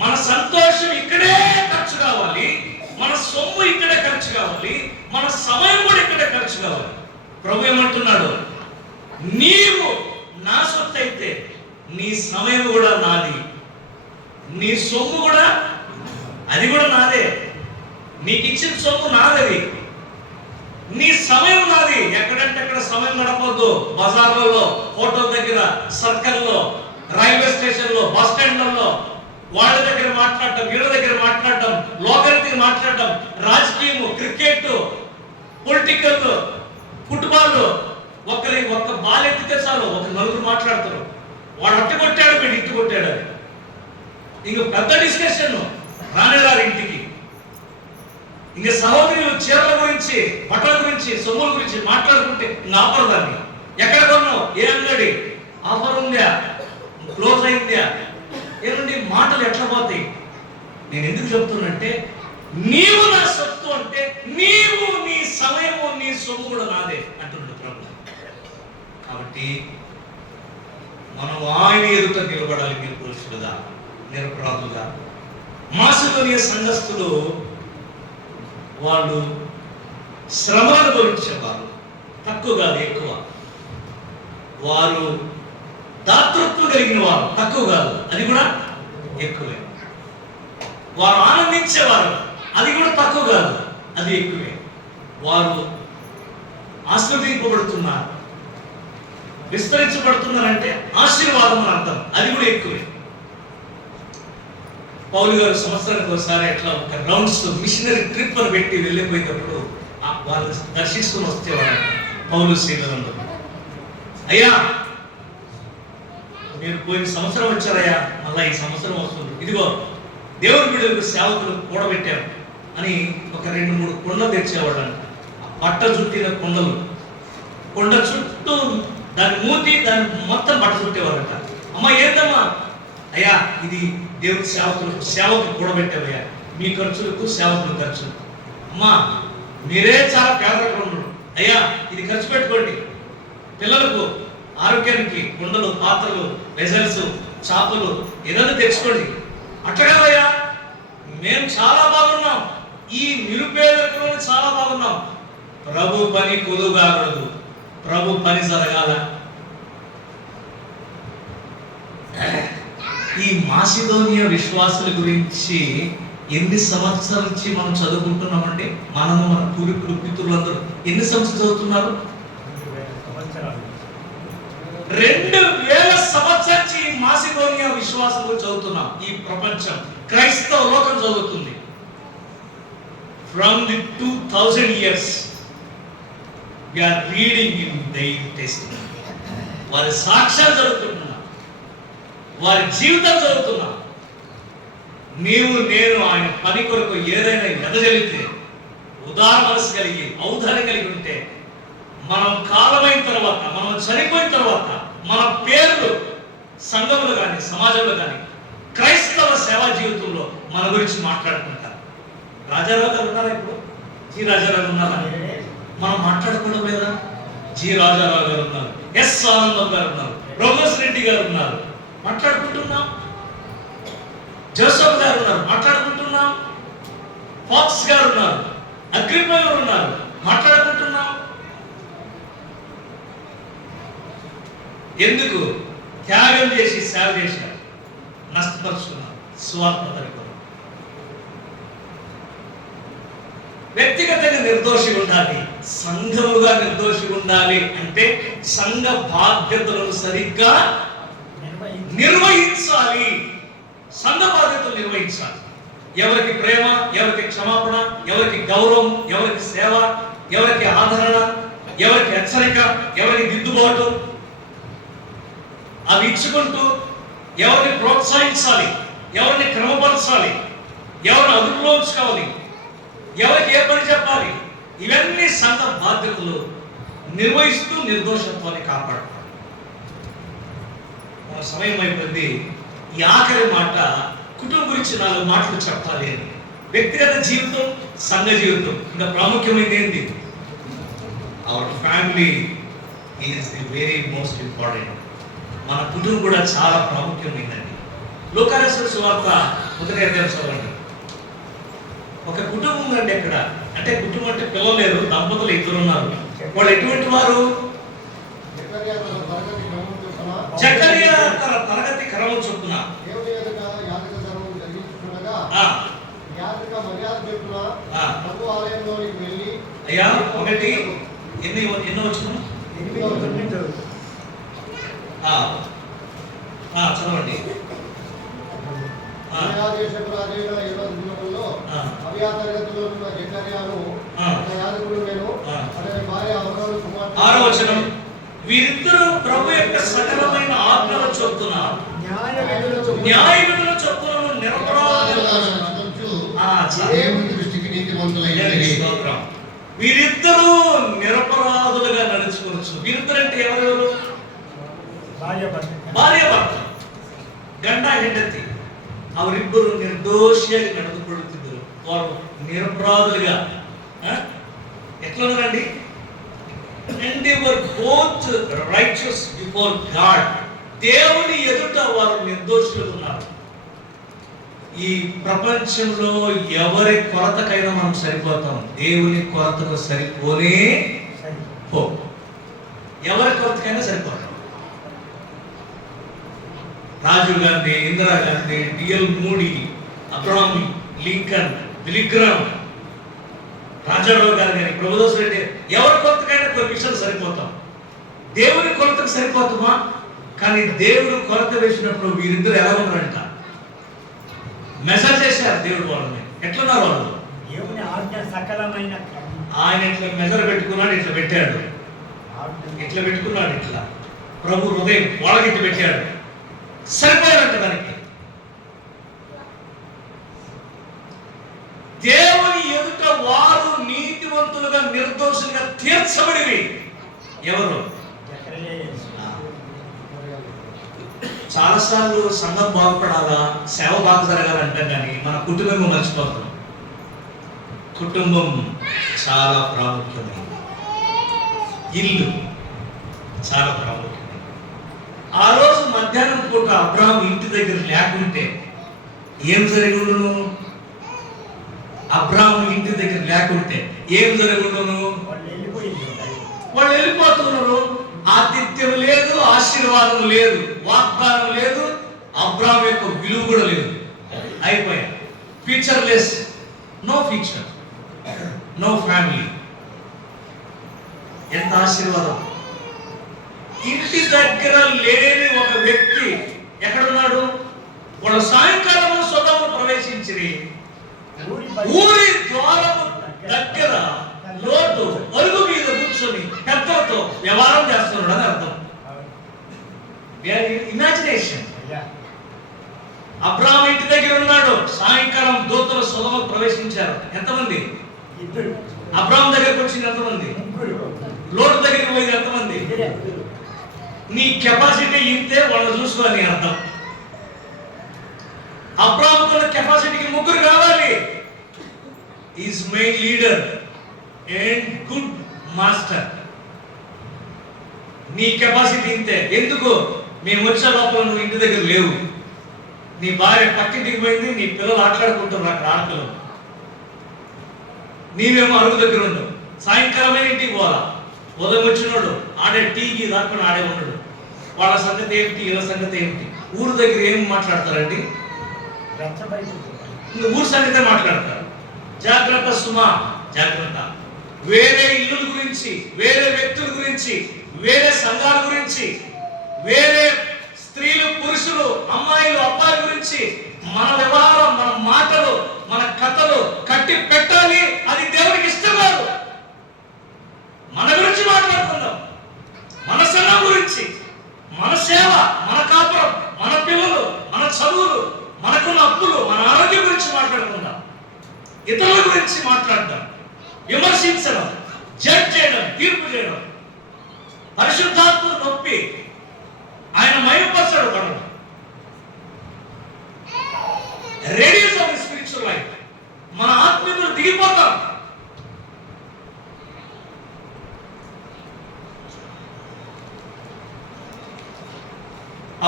మన సంతోషం ఇక్కడే ఖర్చు కావాలి, మన సొమ్ము ఇక్కడే ఖర్చు కావాలి, మన సమయం కూడా ఇక్కడే ఖర్చు కావాలి. ప్రభు ఏమంటున్నాడు? నీవు నా సొత్తు అయితే నీ సమయం కూడా నాది, నీ సొమ్ము కూడా అది కూడా నాదే. నీకు ఇచ్చిన సొమ్ము నాదది, నీ సమయం నాది. ఎక్కడంటే అక్కడ సమయం గడపొద్దు. బజార్లలో, హోటల్ దగ్గర, సర్కిల్లో, రైల్వే స్టేషన్లో, బస్ స్టాండ్లలో వాళ్ళ దగ్గర మాట్లాడటం, వీళ్ళ దగ్గర మాట్లాడటం, లోకల్కి మాట్లాడటం, రాజకీయము, క్రికెట్, పొలిటికల్, ఫుట్బాల్, ఒక్క బాల్ ఎత్తితే చాలు ఒక నలుగురు మాట్లాడతారు. వాడు అట్టు కొట్టాడు, వీడు ఇట్టు కొట్టాడు అని. ఇంక పెద్ద డిస్కషన్, రానేరారు ఇంటికి. ఇంక సహోదరులు చీరల గురించి, బట్టల గురించి, సొమ్ముల గురించి మాట్లాడుకుంటే ఇంకా ఆఫర్ దాన్ని. ఎక్కడ కొన్నావు, ఏ అంగడి, ఆఫర్ ఉందా, క్లోజ్ అయిందా, ఏమండి మాటలు ఎట్లా పోతాయి. నేను ఎందుకు చెప్తున్నంటే, నీవు నా సొత్తు అంటే నీవు, నీ సమయము, నీ సొమ్ము కూడా నాదే అంటున్నాడు ప్రభు. కాబట్టి మనం ఆయన ఎదుట నిలబడాలి, నిర్పురుషులుగా, నిరపరాధులుగా. మాసిదోనియ సంఘస్థులు వాళ్ళు శ్రమను అనుభవించేవారు, తక్కువ కాదు ఎక్కువ. వారు దాతృత్వం కలిగిన వారు, తక్కువ కాదు, అది కూడా ఎక్కువే. వారు ఆనందించేవారు, అది కూడా తక్కువ కాదు, అది ఎక్కువే. వారు ఆశీర్వదింపబడుతున్నారు, విస్తరించబడుతున్నారంటే ఆశీర్వాదం అని అర్థం, అది కూడా ఎక్కువే. పౌలు గారు సంవత్సరానికి ఒకసారి అట్లా ఒక రౌండ్స్ మిషనరీ ట్రిప్ అని పెట్టి వెళ్ళిపోయేటప్పుడు వాళ్ళు దర్శిస్తుని వచ్చేవారు పౌలు సీనులందరూ. అయ్యా మీరు పోయిన సంవత్సరం వచ్చారయ్యా, మళ్ళీ ఈ సంవత్సరం వస్తుంది, ఇదిగో దేవుని బిడ్డలకు సేవకులు కూడబెట్టారు అని ఒక 2-3 కుండలు తెచ్చేవాడు. బట్ట చుట్టిన కుండలు, కొండ చుట్టూ దాని మూతి దాన్ని మొత్తం బట్ట చుట్టేవారంట. అమ్మ ఏంటమ్మా? అయ్యా ఇది దేవుడి సేవకు కూడబెట్టావయ్యా, మీ ఖర్చులకు సేవకుల ఖర్చులు. అమ్మా మీరే చాలా పేదరికం ఉన్నారు, అయ్యా ఇది ఖర్చు పెట్టుకోండి, పిల్లలకు ఆరోగ్యానికి కుండలు, పాత్రలు, వెజల్స్, చాపలు ఏదైనా తెచ్చుకోండి. అట్లా కాదయ్యా మేము చాలా బాగున్నాం, ఈ నిరుపేదలకు చాలా బాగున్నాం. ప్రభు పని కొలుగాకూడదు, ప్రభు పని జరగాల. ఈ మాసిదోనియా విశ్వాసుల గురించి ఎన్ని సంవత్సరాల నుంచి మనం చదువుకుంటున్నామంటే, మనము మన పూర్వీకులు పితరులందరూ ఎన్ని సంవత్సరాలు చదువుతున్నారు? 2000 సంవత్సరాల నుంచి ఈ మాసిదోనియా విశ్వాసులు చదువుతున్నాం. ఈ ప్రపంచం క్రైస్తవ లోకం చదువుతుంది. From the 2000 years we are reading in their testimony. వారి సాక్ష్యాలు చదువుతున్నాం, వారి జీవితం చదువుతున్నాం. నీవు నేను ఆయన పని కొరకు ఏదైనా ఎదజలితే, ఉదార మనసు కలిగి ఔదార్యం కలిగి ఉంటే, మనం కాలమైన తర్వాత, మనం చనిపోయిన తర్వాత మన పేర్లు సంఘంలో కానీ సమాజంలో కానీ క్రైస్తవ సేవా జీవితంలో మన గురించి మాట్లాడుకుంటారు. రాజారావు గారు ఉన్నారా? ఇప్పుడు జి రాజారావు ఉన్నారా? మనం మాట్లాడుకోవడం లేదా? జి రాజారావు గారు ఉన్నారు, ఎస్ ఆనందం గారు ఉన్నారు, రమేష్ రెడ్డి గారు ఉన్నారు, మాట్లాడుకుంటున్నాం. జోసఫ్ గారు ఉన్నారు, మాట్లాడుకుంటున్నాం. ఫాక్స్ గారు ఉన్నారు, అగ్రిపై గారు ఉన్నారు, మాట్లాడుకుంటున్నాం. ఎందుకు? త్యాగం చేసి సేవ చేశారు, నష్టపరుచుకున్నారు స్వార్థ కొరకు. వ్యక్తిగతంగా నిర్దోషి ఉండాలి, సంఘముగా నిర్దోషి ఉండాలి. అంటే సంఘ బాధ్యతలను సరిగ్గా నిర్వహించాలి. సంఘ బాధ్యతలు నిర్వహించాలి. ఎవరికి ప్రేమ, ఎవరికి క్షమాపణ, ఎవరికి గౌరవం, ఎవరికి సేవ, ఎవరికి ఆదరణ, ఎవరికి హెచ్చరిక, ఎవరికి దిద్దుబాటు, అవి ఇచ్చుకుంటూ ఎవరిని ప్రోత్సహించాలి, ఎవరిని క్రమపరచాలి, ఎవరిని అదుపులో ఉంచుకోవాలి, ఎవరికి ఏ పని చెప్పాలి, ఇవన్నీ సంఘ బాధ్యతలు నిర్వహిస్తూ నిర్దోషత్వాన్ని కాపాడుతారు. మన సమయం అయిపోయింది. ఈ ఆఖరి మాట, కుటుంబం గురించి 4 మాటలు చెప్పాలి అని. వ్యక్తిగత జీవితం, సంఘ జీవితం, ఇంకా ప్రాముఖ్యమైనది ఏంటి? Our family is the very most important. మన కుటుంబం కూడా చాలా ప్రాముఖ్యమైనది. లోకారక్షణ సువార్త 1వ అధ్యాయం చదవండి. ఒక కుటుంబం ఉందండి ఎక్కడ అంటే, కుటుంబం అంటే పిల్లలు లేరు, దంపతులు 2 ఉన్నారు. వాళ్ళు ఎటువంటి వారు? జకరియా తన తరగతి క్రమం చొప్పున అయ్యా 1 ఎన్ని వచ్చిన చదవండి. వీరిద్దరూ ప్రభు యొక్క సకలమైన ఆజ్ఞల చొప్పున న్యాయ విధుల చొప్పున వీరిద్దరూ నిరపరాధులుగా నడుచుకోవచ్చు. వీరిద్దరు అంటే ఎవరెవరు? భార్య భర్త, గండ ಹೆಂಡತಿ. ಅವರಿಬ್ಬರು నిర్దోషిగా నడుచుకుంటున్నారు. వారు నిరపరాధులుగా ఎట్లా ఉన్నారండి? And they were both righteous before God. దేవుని ఎదుట వారు నిర్దోషులుగా ఉన్నారు. ఈ ప్రపంచంలో ఎవరి కొరతకైనా మనం సరిపోతాం, దేవుని కొరతకు సరిపోనే పో. ఎవరి కొరతకైనా సరిపోతాం. Rajiv Gandhi, Indira Gandhi, DL moody, Abraham Lincoln, బిలిగ్రామ్, Rajarao గారు కానీ, ప్రభుదాస్ రెడ్డి, ఎవరి కొరతకైనా కొన్ని విషయాలు సరిపోతాం. దేవుని కొరతకు సరిపోతామా? కానీ దేవుడు కొరత వేసినప్పుడు వీరిద్దరు ఎలా ఉన్నారంట? మెసేజ్ చేశారు దేవుడు వాళ్ళని. ఎట్లున్నారు వాళ్ళు? దేవుని ఆజ్ఞ సకలమైన ఆయన ఇట్లా మెజర్ పెట్టుకున్నాడు, ఇట్లా పెట్టాడు, ఇట్లా పెట్టుకున్నాడు, ఇట్లా ప్రభు హృదయం వాళ్ళకి ఇట్లా పెట్టాడు. సరిపోయారంట దానికి. దేవుని ఎదుట వారు నీతివంతులుగా నిర్దోషులుగా తీర్చబడివి. ఎవరు? చాలాసార్లు సంఘం బాగుపడాలా, సేవ బాగా జరగాలంటాం, కానీ మన కుటుంబం మర్చిపోతాం. కుటుంబం చాలా ప్రాముఖ్యమైనది. ఇల్లు చాలా ప్రాముఖ్యమైనది. ఆ రోజు మధ్యాహ్నం పూట అబ్రహాం ఇంటి దగ్గర లేకుంటే ఏం జరుగును? అబ్రహాం ఇంటి దగ్గర లేకుంటే ఏం జరుగును? వాళ్ళు వెళ్ళిపోతున్నారు. ఆతిథ్యం లేదు, ఆశీర్వాదం లేదు, వాగ్దానం లేదు, అబ్రహాం యొక్క విలువ కూడా లేదు. అయిపోయా. ఫ్యూచర్లెస్, నో ఫ్యూచర్, నో ఫ్యామిలీ. ఎంత ఆశీర్వాదం! ఇంటి దగ్గర లేని ఒక వ్యక్తి ఎక్కడున్నాడు? వాళ్ళ సాయంకాలం సొదము ప్రవేశించి ఊరి ద్వారము దగ్గర లోటు అరుగు మీద కూర్చొని పెద్దలతో వ్యవహారం చేస్తున్నాడు అని అర్థం. ఇమాజినేషన్. అబ్రహాం ఇంటి దగ్గర ఉన్నాడు. సాయంకాలం దూతలు సొదము ప్రవేశించారు. ఎంతమంది? అబ్రహాం దగ్గరకు వచ్చింది ఎంతమంది? లోటు దగ్గరికి పోయింది ఎంతమంది? నీ కెపాసిటీ ఇంతే, వాళ్ళని చూసుకోవాలి అర్థం. అబ్రహాంకున్న కెపాసిటీకి ముగ్గురు కావాలి. Is main leader and good master. నీ కెపాసిటీ ఇంతే. ఎందుకు? మేము వచ్చే లోపల నువ్వు ఇంటి దగ్గర లేవు. నీ భార్య పక్కింటికి పోయింది, నీ పిల్లలు ఆటలాడుకుంటున్నారు అక్కడ ఆటలు. నీవేమో అరుగు దగ్గర ఉండవు. సాయంకాలమే ఇంటికి పోవాలా. ఉదయం వచ్చినోడు ఆడే టీకి దాక్కుని ఆడే ఉన్నాడు. వాళ్ళ సంగతి ఏమిటి, వీళ్ళ సంగతి ఏమిటి? ఊరు దగ్గర ఏం మాట్లాడతారండి? ఊరు సంగతే మాట్లాడతారు. జాగ్రత్త సుమా, జాగ్రత్త. వేరే ఇల్లుల గురించి, వేరే వ్యక్తుల గురించి, వేరే సంఘాల గురించి, వేరే స్త్రీలు, పురుషులు, అమ్మాయిలు, అబ్బాయిల గురించి మన వ్యవహారం, మన మాటలు, మన కథలు కట్టి పెట్టాలి. అది దేవునికి ఇష్టం కాదు. మన గురించి మాట్లాడుకుందాం. మన సంఘం గురించి, మన సేవ, మన కాపురం, మన పిల్లలు, మన చదువులు, మనకున్న అప్పులు, మన ఆరోగ్యం గురించి మాట్లాడుకుందాం. ఇతరుల గురించి మాట్లాడటం, విమర్శించడం, జడ్జ్ చేయడం, తీర్పు చేయడం, పరిశుద్ధాత్మ నొప్పి ఆయన మహిమపరచడం పడడం. Radius of spiritual life. మన ఆత్మీయులు దిగిపోతాం.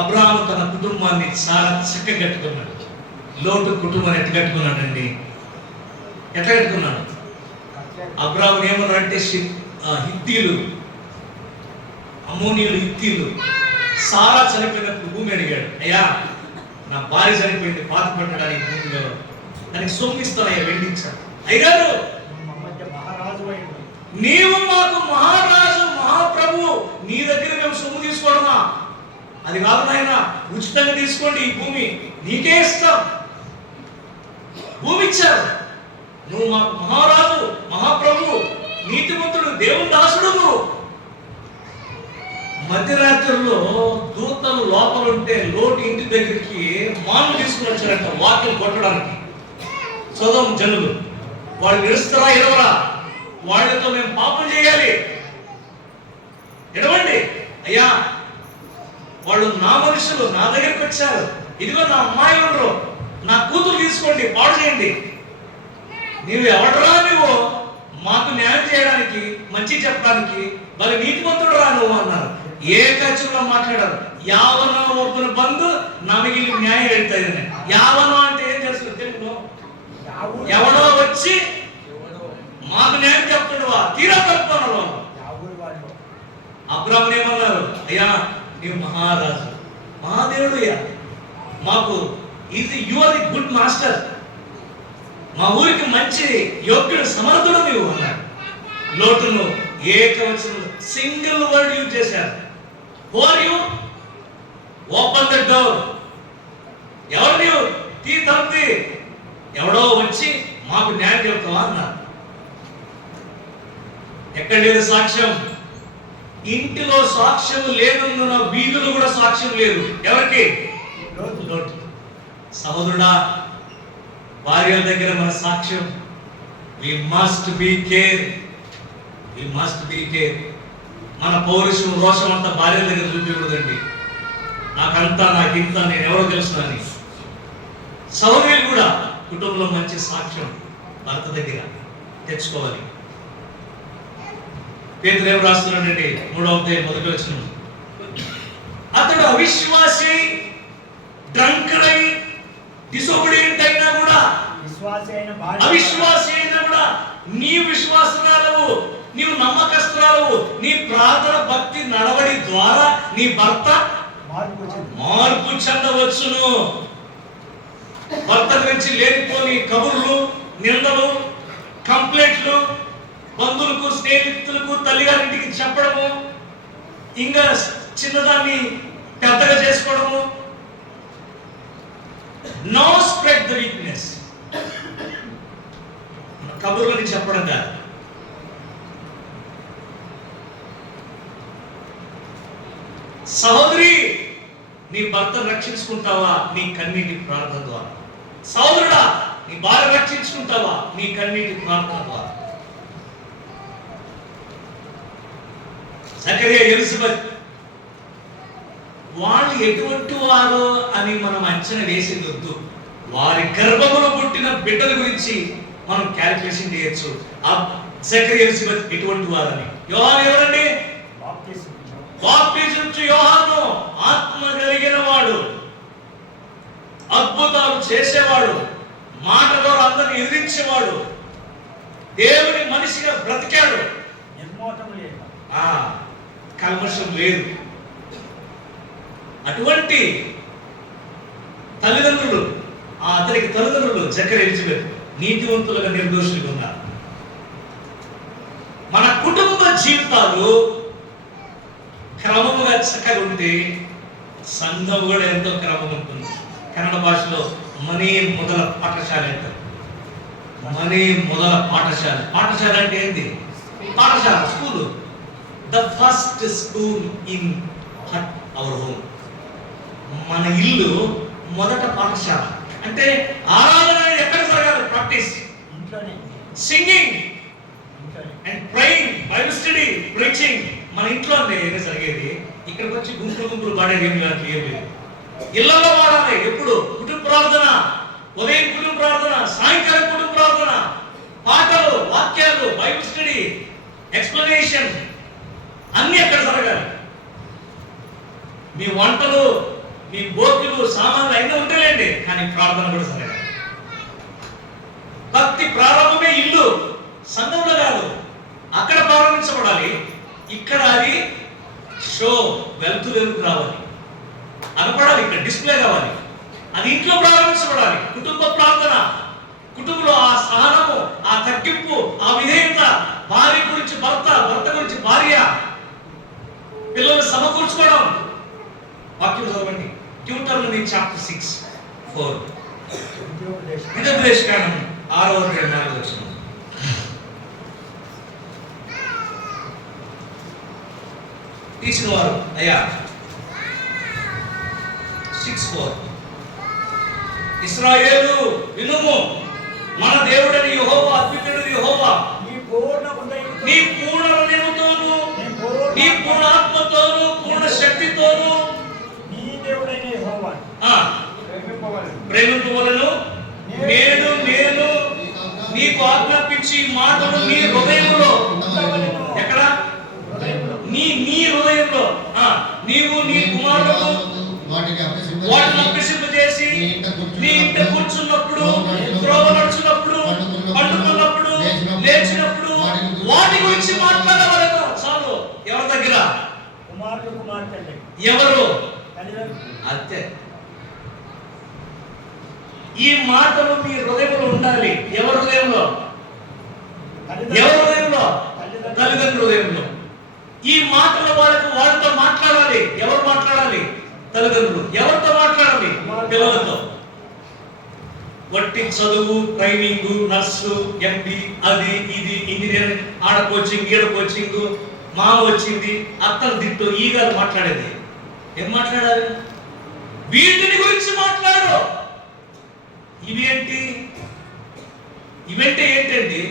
అబ్రహాము తన కుటుంబాన్ని చాలా చక్కగా కట్టుకున్నాడు. లోటు కుటుంబాన్ని ఎట్లా కట్టుకున్నాడండి? ఎట్లా కట్టుకున్నాడు? అబ్రహాము ఏమన్నాడంటే, హిత్తీలు, అమ్మోనీయులు, హిత్తీలు సారా చనిపోయినప్పుడు భూమి అడిగాడు. అయ్యా, నా భార్య చనిపోయింది, పాత పెట్టడానికి భూమిలో దానికి సొమ్మిస్తానయ్యా, వెళ్ళించాడు. అయ్యారు, నీవు మాకు మహారాజు, మహాప్రభు, నీ దగ్గర మేము సొమ్ము తీసుకోవడమా? అది కాదు నాయన, ఉచితంగా తీసుకోండి, ఈ భూమి నీకే ఇస్తాం. భూమి ఇచ్చారు. నువ్వు మాకు మహారాజు, మహాప్రభు, నీతిమంతుడు, దేవుని దాసుడు. మధ్యరాత్రిలో దూతలు లోపల ఉంటే లోటు ఇంటి దగ్గరికి మాను తీసుకుని వచ్చారంట వాక్యం కొట్టడానికి. సొదొమ జనులు వాళ్ళు నిలుస్తారా ఎడవరా? వాళ్ళతో మేము పాపం చేయాలి, ఎడవండి అయ్యా. వాళ్ళు నా మనుషులు, నా దగ్గరికి వచ్చారు. ఇదిగో నా అమ్మాయి ఉండరు, నా కూతురు తీసుకోండి, పాడు చేయండి. నీవు ఎవడరా? నువ్వు మాకు న్యాయం చేయడానికి, మంచి చెప్పడానికి మరి నీతిమంతుడు రా నువ్వు అన్నారు. ఏ ఖర్చులో మాట్లాడారు. యావనో ఒప్పున బంధు నమిగి న్యాయం వెళ్తాయని. యావనో అంటే ఏం చేస్తుంది తెలుగులో? ఎవడో వచ్చి మాకు న్యాయం చెప్తుండవా? తీరా కలుపుతున్నారు. అబ్రాహ్మణ్ ఏమన్నారు? అయ్యా, నీవు మహారాజు, మహాదేవుడు అయ్యా, మాకు ఇది you are the good master, మా ఊరికి మంచి యోగ్యుడు సమర్థుడు నీవు అన్నాడు. లోటును ఏకవచనం సింగిల్ వర్డ్ యూజ్ చేశారు. Who are you? Open the door. ఎవరు నీవు? తీ తలుపు. ఎవడో వచ్చి మాకు న్యాయం చెప్తావా అన్నారు. ఎక్కడ లేదు సాక్ష్యం? ఇంటిలో సాక్ష్యం లేనందున వీధులు కూడా సాక్ష్యం లేదు. ఎవరికి? లోటు. సహోదరుడా, భార్యల దగ్గర మన సాక్ష్యం వి మస్ట్ బి కేర్. మన పౌరుషం రోషం అంతా భార్యల దగ్గర చూపించకూడదండి. నాకంతా నాకింత నేను ఎవరో తెలుసునని. సహోదరులు కూడా కుటుంబంలో మంచి సాక్ష్యం భర్త దగ్గర తెచ్చుకోవాలి. పేతురు ఏం రాస్తున్నాడండి? 3వ అధ్యాయం 1వ వచనం. అతడు అవిశ్వాసి, డ్రంకరై, డిసోబీడియంట్ అయినా కూడా, అవిశ్వాసి అయినా కూడా నీ విశ్వాసరాలవు, నీవు నమ్మకస్తురాలవు, నీ ప్రార్థన భక్తి నడవడి ద్వారా నీ భర్త మార్పు చెందవచ్చును. భర్త గురించి లేనిపోని కబుర్లు, నిందలు, కంప్లైంట్లు బంధువులకు, స్నేహితులకు, తల్లిగారింటికి చెప్పడము, ఇంకా చిన్నదాన్ని పెద్దగా చేసుకోవడము. No spread the weakness. కబుర్లని చెప్పడం కాదు. సహోదరి, నీ భర్త రక్షించుకుంటావా నీ కన్నీటి ప్రార్థన ద్వారా? సహోదరుడా, నీ భార్య రక్షించుకుంటావా నీ కన్నీటి ప్రార్థన ద్వారా? జకరియా, ఎలిజబెత్ వాళ్ళు ఎటువంటి వారు అని మనం అంచనా వేసేది వద్దు. వారి గర్భములో పుట్టిన బిడ్డల గురించి మనం క్యాలిక్యులేషన్ చేయొచ్చు. జకరియా, ఎలిజబెత్ ఎటువంటి వారని. యోహాను ఎవరండి? బాప్టిజం ఇచ్చే యోహాను ఆత్మ కలిగిన వాడు, అద్భుతాలు చేసేవాడు, మాట ద్వారా అందరిని ఎదిరించేవాడు, దేవుని మనిషిగా బ్రతికాడు. కల్మషం లేదు. అటువంటి తల్లిదండ్రులు, అతనికి తల్లిదండ్రులు జకరియా, ఎలిజబెత్ నీతివంతులుగా, నిర్దోషులుగా ఉన్నారు. మన కుటుంబ జీవితాలు క్రమముగా చక్కగా ఉంటే సంఘం కూడా ఎంతో క్రమం ఉంటుంది. కన్నడ భాషలో మనీ మొదల పాఠశాల అంటారు. మనీ మొదల పాఠశాల. పాఠశాల అంటే ఏంటి? పాఠశాల, school. The first school in our home. మన ఇల్లు మొదట పాఠశాల. అంటే ఆరాధన ఎక్కడ జరగాలి? Practice, singing and praying, Bible study, preaching మన ఇంట్లో ఏదో జరిగేది. ఇక్కడికి వచ్చి గుంపులు పాడేది ఏం లేదు. ఇళ్లలో వాడాలి. ఎప్పుడు? కుటుంబ ప్రార్థన, ఉదయం కుటుంబ ప్రార్థన, సాయంకాలం కుటుంబ ప్రార్థన, పాటలు, వాక్యాలు, బైబిల్ స్టడీ, ఎక్స్ప్లెనేషన్ అన్ని అక్కడ జరగాలి. మీ వంటలు, మీ బోకిలు, సామాన్లు అయినా ఉంటాయండి, కానీ ప్రార్థన కూడా జరగాలి. భక్తి ప్రారంభమే ఇల్లు, సంఘంలో కాదు. అక్కడ ప్రారంభించబడాలి. ఇక్కడ అది షో, వెలుతురు రావాలి, అనపడాలి, ఇక్కడ డిస్ప్లే కావాలి. అది ఇంట్లో ప్రారంభించబడాలి. కుటుంబ ప్రార్థన, కుటుంబంలో ఆ సహనము, ఆ తగ్గింపు, ఆ విధేయత, భార్య గురించి భర్త, భర్త గురించి భార్య, పిల్లలు సమకూర్చుకోవడం. వాక్యం చదవండి. డ్యూటెరోనమీ చాప్టర్ 6:4. ద్వితీయోపదేశకాండం 6వ అధ్యాయం 4వ వచనం. తీసిన వారు అయ్యా 6:4. ఇశ్రాయేలు వినుము, మన దేవుడని యెహోవా, అద్భుతుడని యెహోవా, నీ పూర్ణ హృదయముతోను, నీ పూర్ణ ఆత్మతోను, పూర్ణ శక్తితోను నీ దేవుడైన యెహోవాను ప్రేమింపవలెను. నేను నీకు ఆజ్ఞాపించి మాటలు నీ హృదయంలో, ఎక్కడ? నీ హృదయంలో నీవు నీ కుమారులకు వాటిని అభ్యసింపజేసి నీ ఇంట కూర్చున్నప్పుడు, త్రోవ నడుచున్నప్పుడు, పండుకున్నప్పుడు, లేచినప్పుడు వాటి గురించి మాట్లాడవలెను. చాలు. ఎవరి దగ్గర? ఎవరు? అంతే. ఈ మాటలు మీ హృదయంలో ఉండాలి. ఎవరి హృదయంలో? ఎవరి హృదయంలో? తల్లిదండ్రుల హృదయంలో. ఈ మాటలు వాళ్ళతో మాట్లాడాలి. ఎవరు మాట్లాడాలి? తల్లిదండ్రులు. ఎవరితో మాట్లాడాలి? పిల్లలతో. వట్టి చదువు, ట్రైనింగ్, నర్సు, ఎంపీ, అది ఇది ఇంజనీరింగ్, ఆడ కోచింగ్, ఈడ కోచింగ్, మామ వచ్చింది, అత్తలు తిట్టు, ఈ గారు మాట్లాడేది. ఏం మాట్లాడాలి? వీటిని గురించి మాట్లాడు. ఇవేంటి? ఇవంటే ఏంటండి?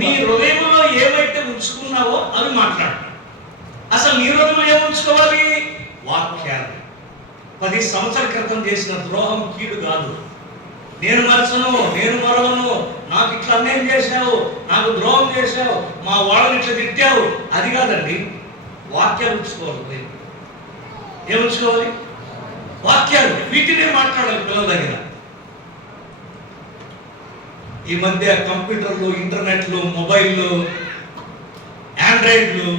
నీ హృదయంలో ఏమైతే ఉంచుకున్నావో అవి మాట్లాడు. అసలు నీ హృదయంలో ఏమి ఉంచుకోవాలి? వాక్యాలు. 10 సంవత్సరాల క్రితం చేసిన ద్రోహం కీడు కాదు. నేను మరచను, నేను మరవను, నాకు ఇట్లా అన్యాయం చేశావు, నాకు ద్రోహం చేశావు, మా వాళ్ళని ఇట్లా తిట్టావు, అది కాదండి. వాక్యాలు ఉంచుకోవాలి. ఏం ఉంచుకోవాలి? వాక్యాలు. వీటినే మాట్లాడాలి పిల్లల దగ్గర. ఈ మధ్య కంప్యూటర్లు, ఇంటర్నెట్లు, మొబైల్లు, ఆండ్రాయిడ్లు,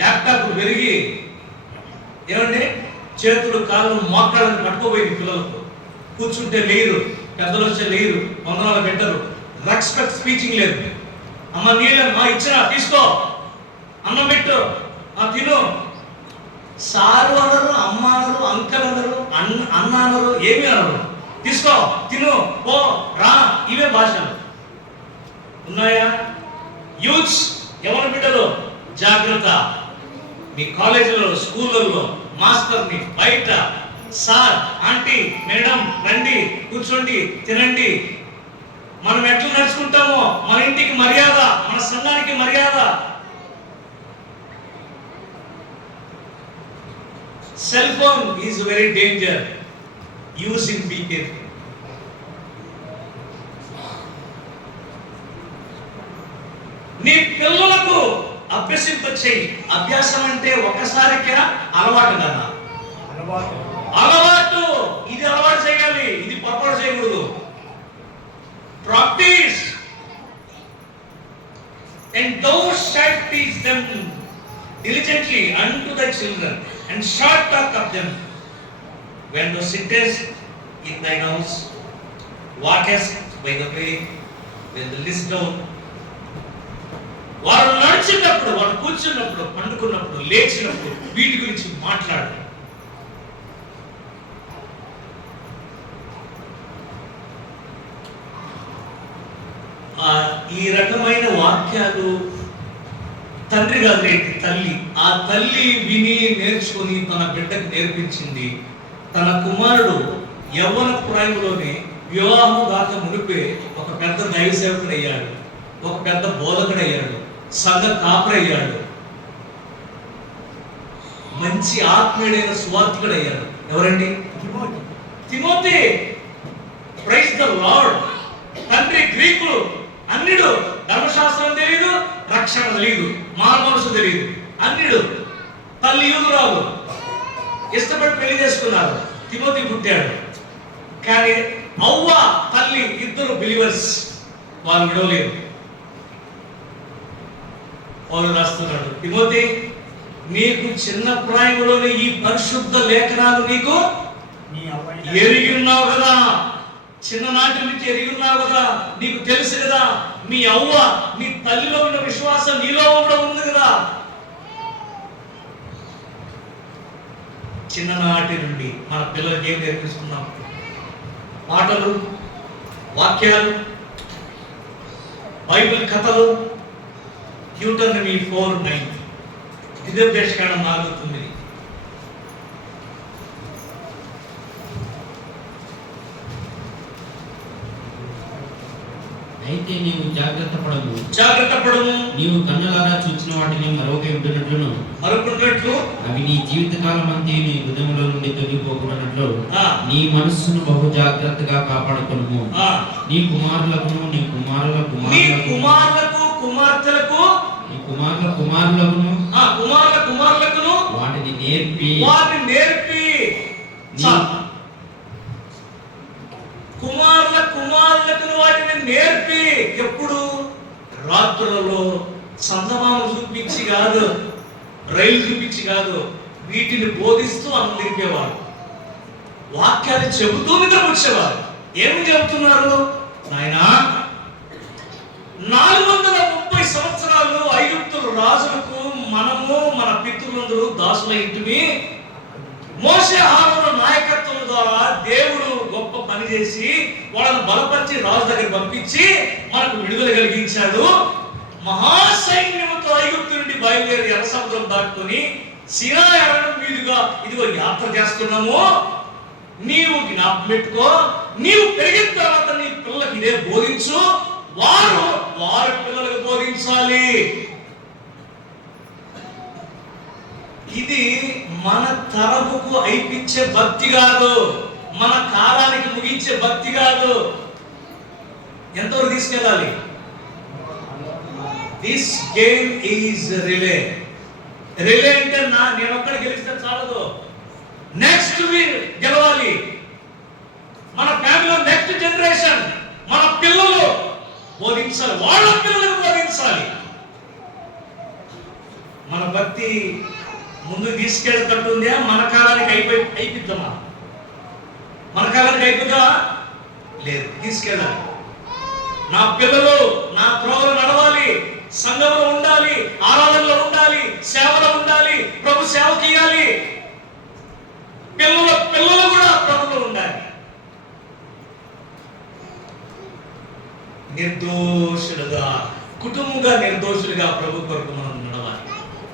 ల్యాప్టాప్లు పెరిగి ఏమండి చేతులు, కాళ్ళు, మోకాళ్ళని పట్టుకోబోయింది పిల్లలకు. కూర్చుంటే లేరు, పెద్దలు వచ్చే లేరు, వందనాలు పెట్టరు, రెస్పెక్ట్ స్పీచింగ్ లేదు. అమ్మ నీళ్ళమ్మా ఇచ్చినా తీసుకో, అన్నం పెట్టు, తిను. సారు అనరు, అమ్మ అనరు, అంకల్ అనరు, అన్న అనరు, ఏమి అనరు. తీసుకో, తిను, పో, రా. ఇవే భాషలు ఉన్నాయా? యూత్స్, ఎవరి బిడ్డలు జాగ్రత్త. మీ కాలేజీలో, స్కూళ్ళల్లో మాస్టర్ని బయట సార్, ఆంటీ, మేడం రండి, కూర్చోండి, తినండి. మనం ఎట్లా నడుచుకుంటామో మన ఇంటికి మర్యాద, మన సంఘానికి మర్యాద. Cell phone is very danger. Using be careful. నీ పిల్లలకు అభ్యసింప చేయి. అభ్యాసం అంటే ఒక్కసారికే అలవాటు కదా. అలవాటు. ఇది అలవాటు చేయాలి, ఇది పొరపాటు చేయకూడదు. Practice. And thou shalt teach them diligently unto thy children, and shalt talk of them when thou sittest in thine house, walkest by the way, when thou liest down. వారు నడిచేటప్పుడు, వారు కూర్చున్నప్పుడు, పండుకున్నప్పుడు, లేచినప్పుడు వీటి గురించి మాట్లాడు. ఈ రకమైన వాక్యాలు తండ్రి కాదు, తల్లి. ఆ తల్లి విని నేర్చుకుని తన బిడ్డకు నేర్పించింది. తన కుమారుడు యవ్వన ప్రాయంలోనే వివాహం కాక మునిపే ఒక పెద్ద దైవ సేవకుడు అయ్యాడు, ఒక పెద్ద బోధకుడు అయ్యాడు, సంఘ కాపరయ్యాడు, మంచి ఆత్మీయుడైన సువార్తికుడు అయ్యాడు. ఎవరండి? తిమోతి. Praise the lord. తండ్రి గ్రీకులు, అన్నిడు. ధర్మశాస్త్రం తెలియదు, రక్షణ తెలియదు, మానవసు తెలియదు, అన్నిడు. తల్లి యూదురాలు, ఇష్టపడి పెళ్లి చేసుకున్నారు. తిమోతి పుట్టాడు. కానీ అవ్వ, తల్లి ఇద్దరు బిలీవర్స్. వాళ్ళు విడవలేదు. పౌలు రాస్తున్నాడు, తిమోతి నీకు చిన్న ప్రాయంలోనే ఈ పరిశుద్ధ లేఖనాలు నీకు ఎరిగి ఉన్నావు కదా, చిన్ననాటి నుంచి ఎరిగి ఉన్నావు కదా, నీకు తెలుసు కదా. మీ అవ్వ, నీ తల్లిలో ఉన్న విశ్వాసం నీలో కూడా ఉంది కదా. చిన్ననాటి నుండి మన పిల్లలకి ఏం నేర్పిస్తున్నాం? పాటలు, వాక్యాలు, బైబిల్ కథలు. డ్యూటెరోనమీ 4:9, ద్వితీయోపదేశకాండం 4:9. అయితే నీవు జాగ్రత్త పడము, నీవు కన్నులారా చూచిన వాటిని మరొకట్లు అవి నీ జీవితకాలం అంతే నీ హృదయంలో నుండి తొలగిపోకున్నట్లు నీ మనస్సును బహు జాగ్రత్తగా కాపాడుకొనుము. నీ కుమారులకు వాటిని నేర్పి కుమారులకు వాటిని నేర్పి. ఎప్పుడు? రాత్రులలో సందమామ చూపించి కాదు, రైలు చూపించి కాదు, వీటిని బోధిస్తూ అందరికేవారు. వాక్యాలు చెబుతూ నిద్రపుచ్చేవారు. ఏమి చెబుతున్నారు? నాయనా, 430 సంవత్సరాలు ఐగుప్తుల రాజులకు మనము మన పితృలందరూ దాసులైంటిమి. మోషే అహరోను నాయకత్వం ద్వారా దేవుడు గొప్ప పని చేసి వాళ్ళను బలపరిచి రాజు దగ్గర పంపించి మనకు విడుదల కలిగించాడు. మహాసైన్యముతో ఐగుప్తు నుండి బయలుదేరి ఎర్ర సముద్రం దాటుకొని సీనాయి అరణ్యం మీదుగా ఇదిగో యాత్ర చేస్తున్నాము. నీవు జ్ఞాపకం పెట్టుకో, నీవు పెరిగిన తర్వాత నీ పిల్లలకి ఇదే బోధించు, వారి పిల్లలకు బోధించాలి. ఇది మన తరముకు అయిపించే భక్తి కాదు, మన కాలానికి ముగించే భక్తి కాదు. ఎంతవరకు తీసుకెళ్ళాలి? This game is relay. Relay అంటే నేను ఒక్కడ గెలిస్తే చాలదు, నెక్స్ట్ గెలవాలి. మన ఫ్యామిలీలో నెక్స్ట్ జనరేషన్, మన పిల్లలు బోధించాలి, వాళ్ళ పిల్లలకు బోధించాలి. మన భక్తి ముందు తీసుకెళ్ళేటట్టుందా? మన కాలానికి అయిపోద్దామా? మన కాలానికి అయిపోద్దా? లేదు, తీసుకెళ్ళాలి. నా పిల్లలు నా త్రోవలో నడవాలి, సంఘంలో ఉండాలి, ఆరాధనలో ఉండాలి, సేవలో ఉండాలి, ప్రభు సేవకి ఇవ్వాలి. పిల్లలు కూడా ప్రభులో ఉండాలి. నిర్దోషులుగా, కుటుంబంగా నిర్దోషులుగా ప్రభు కొరకు మనం నడవాలి.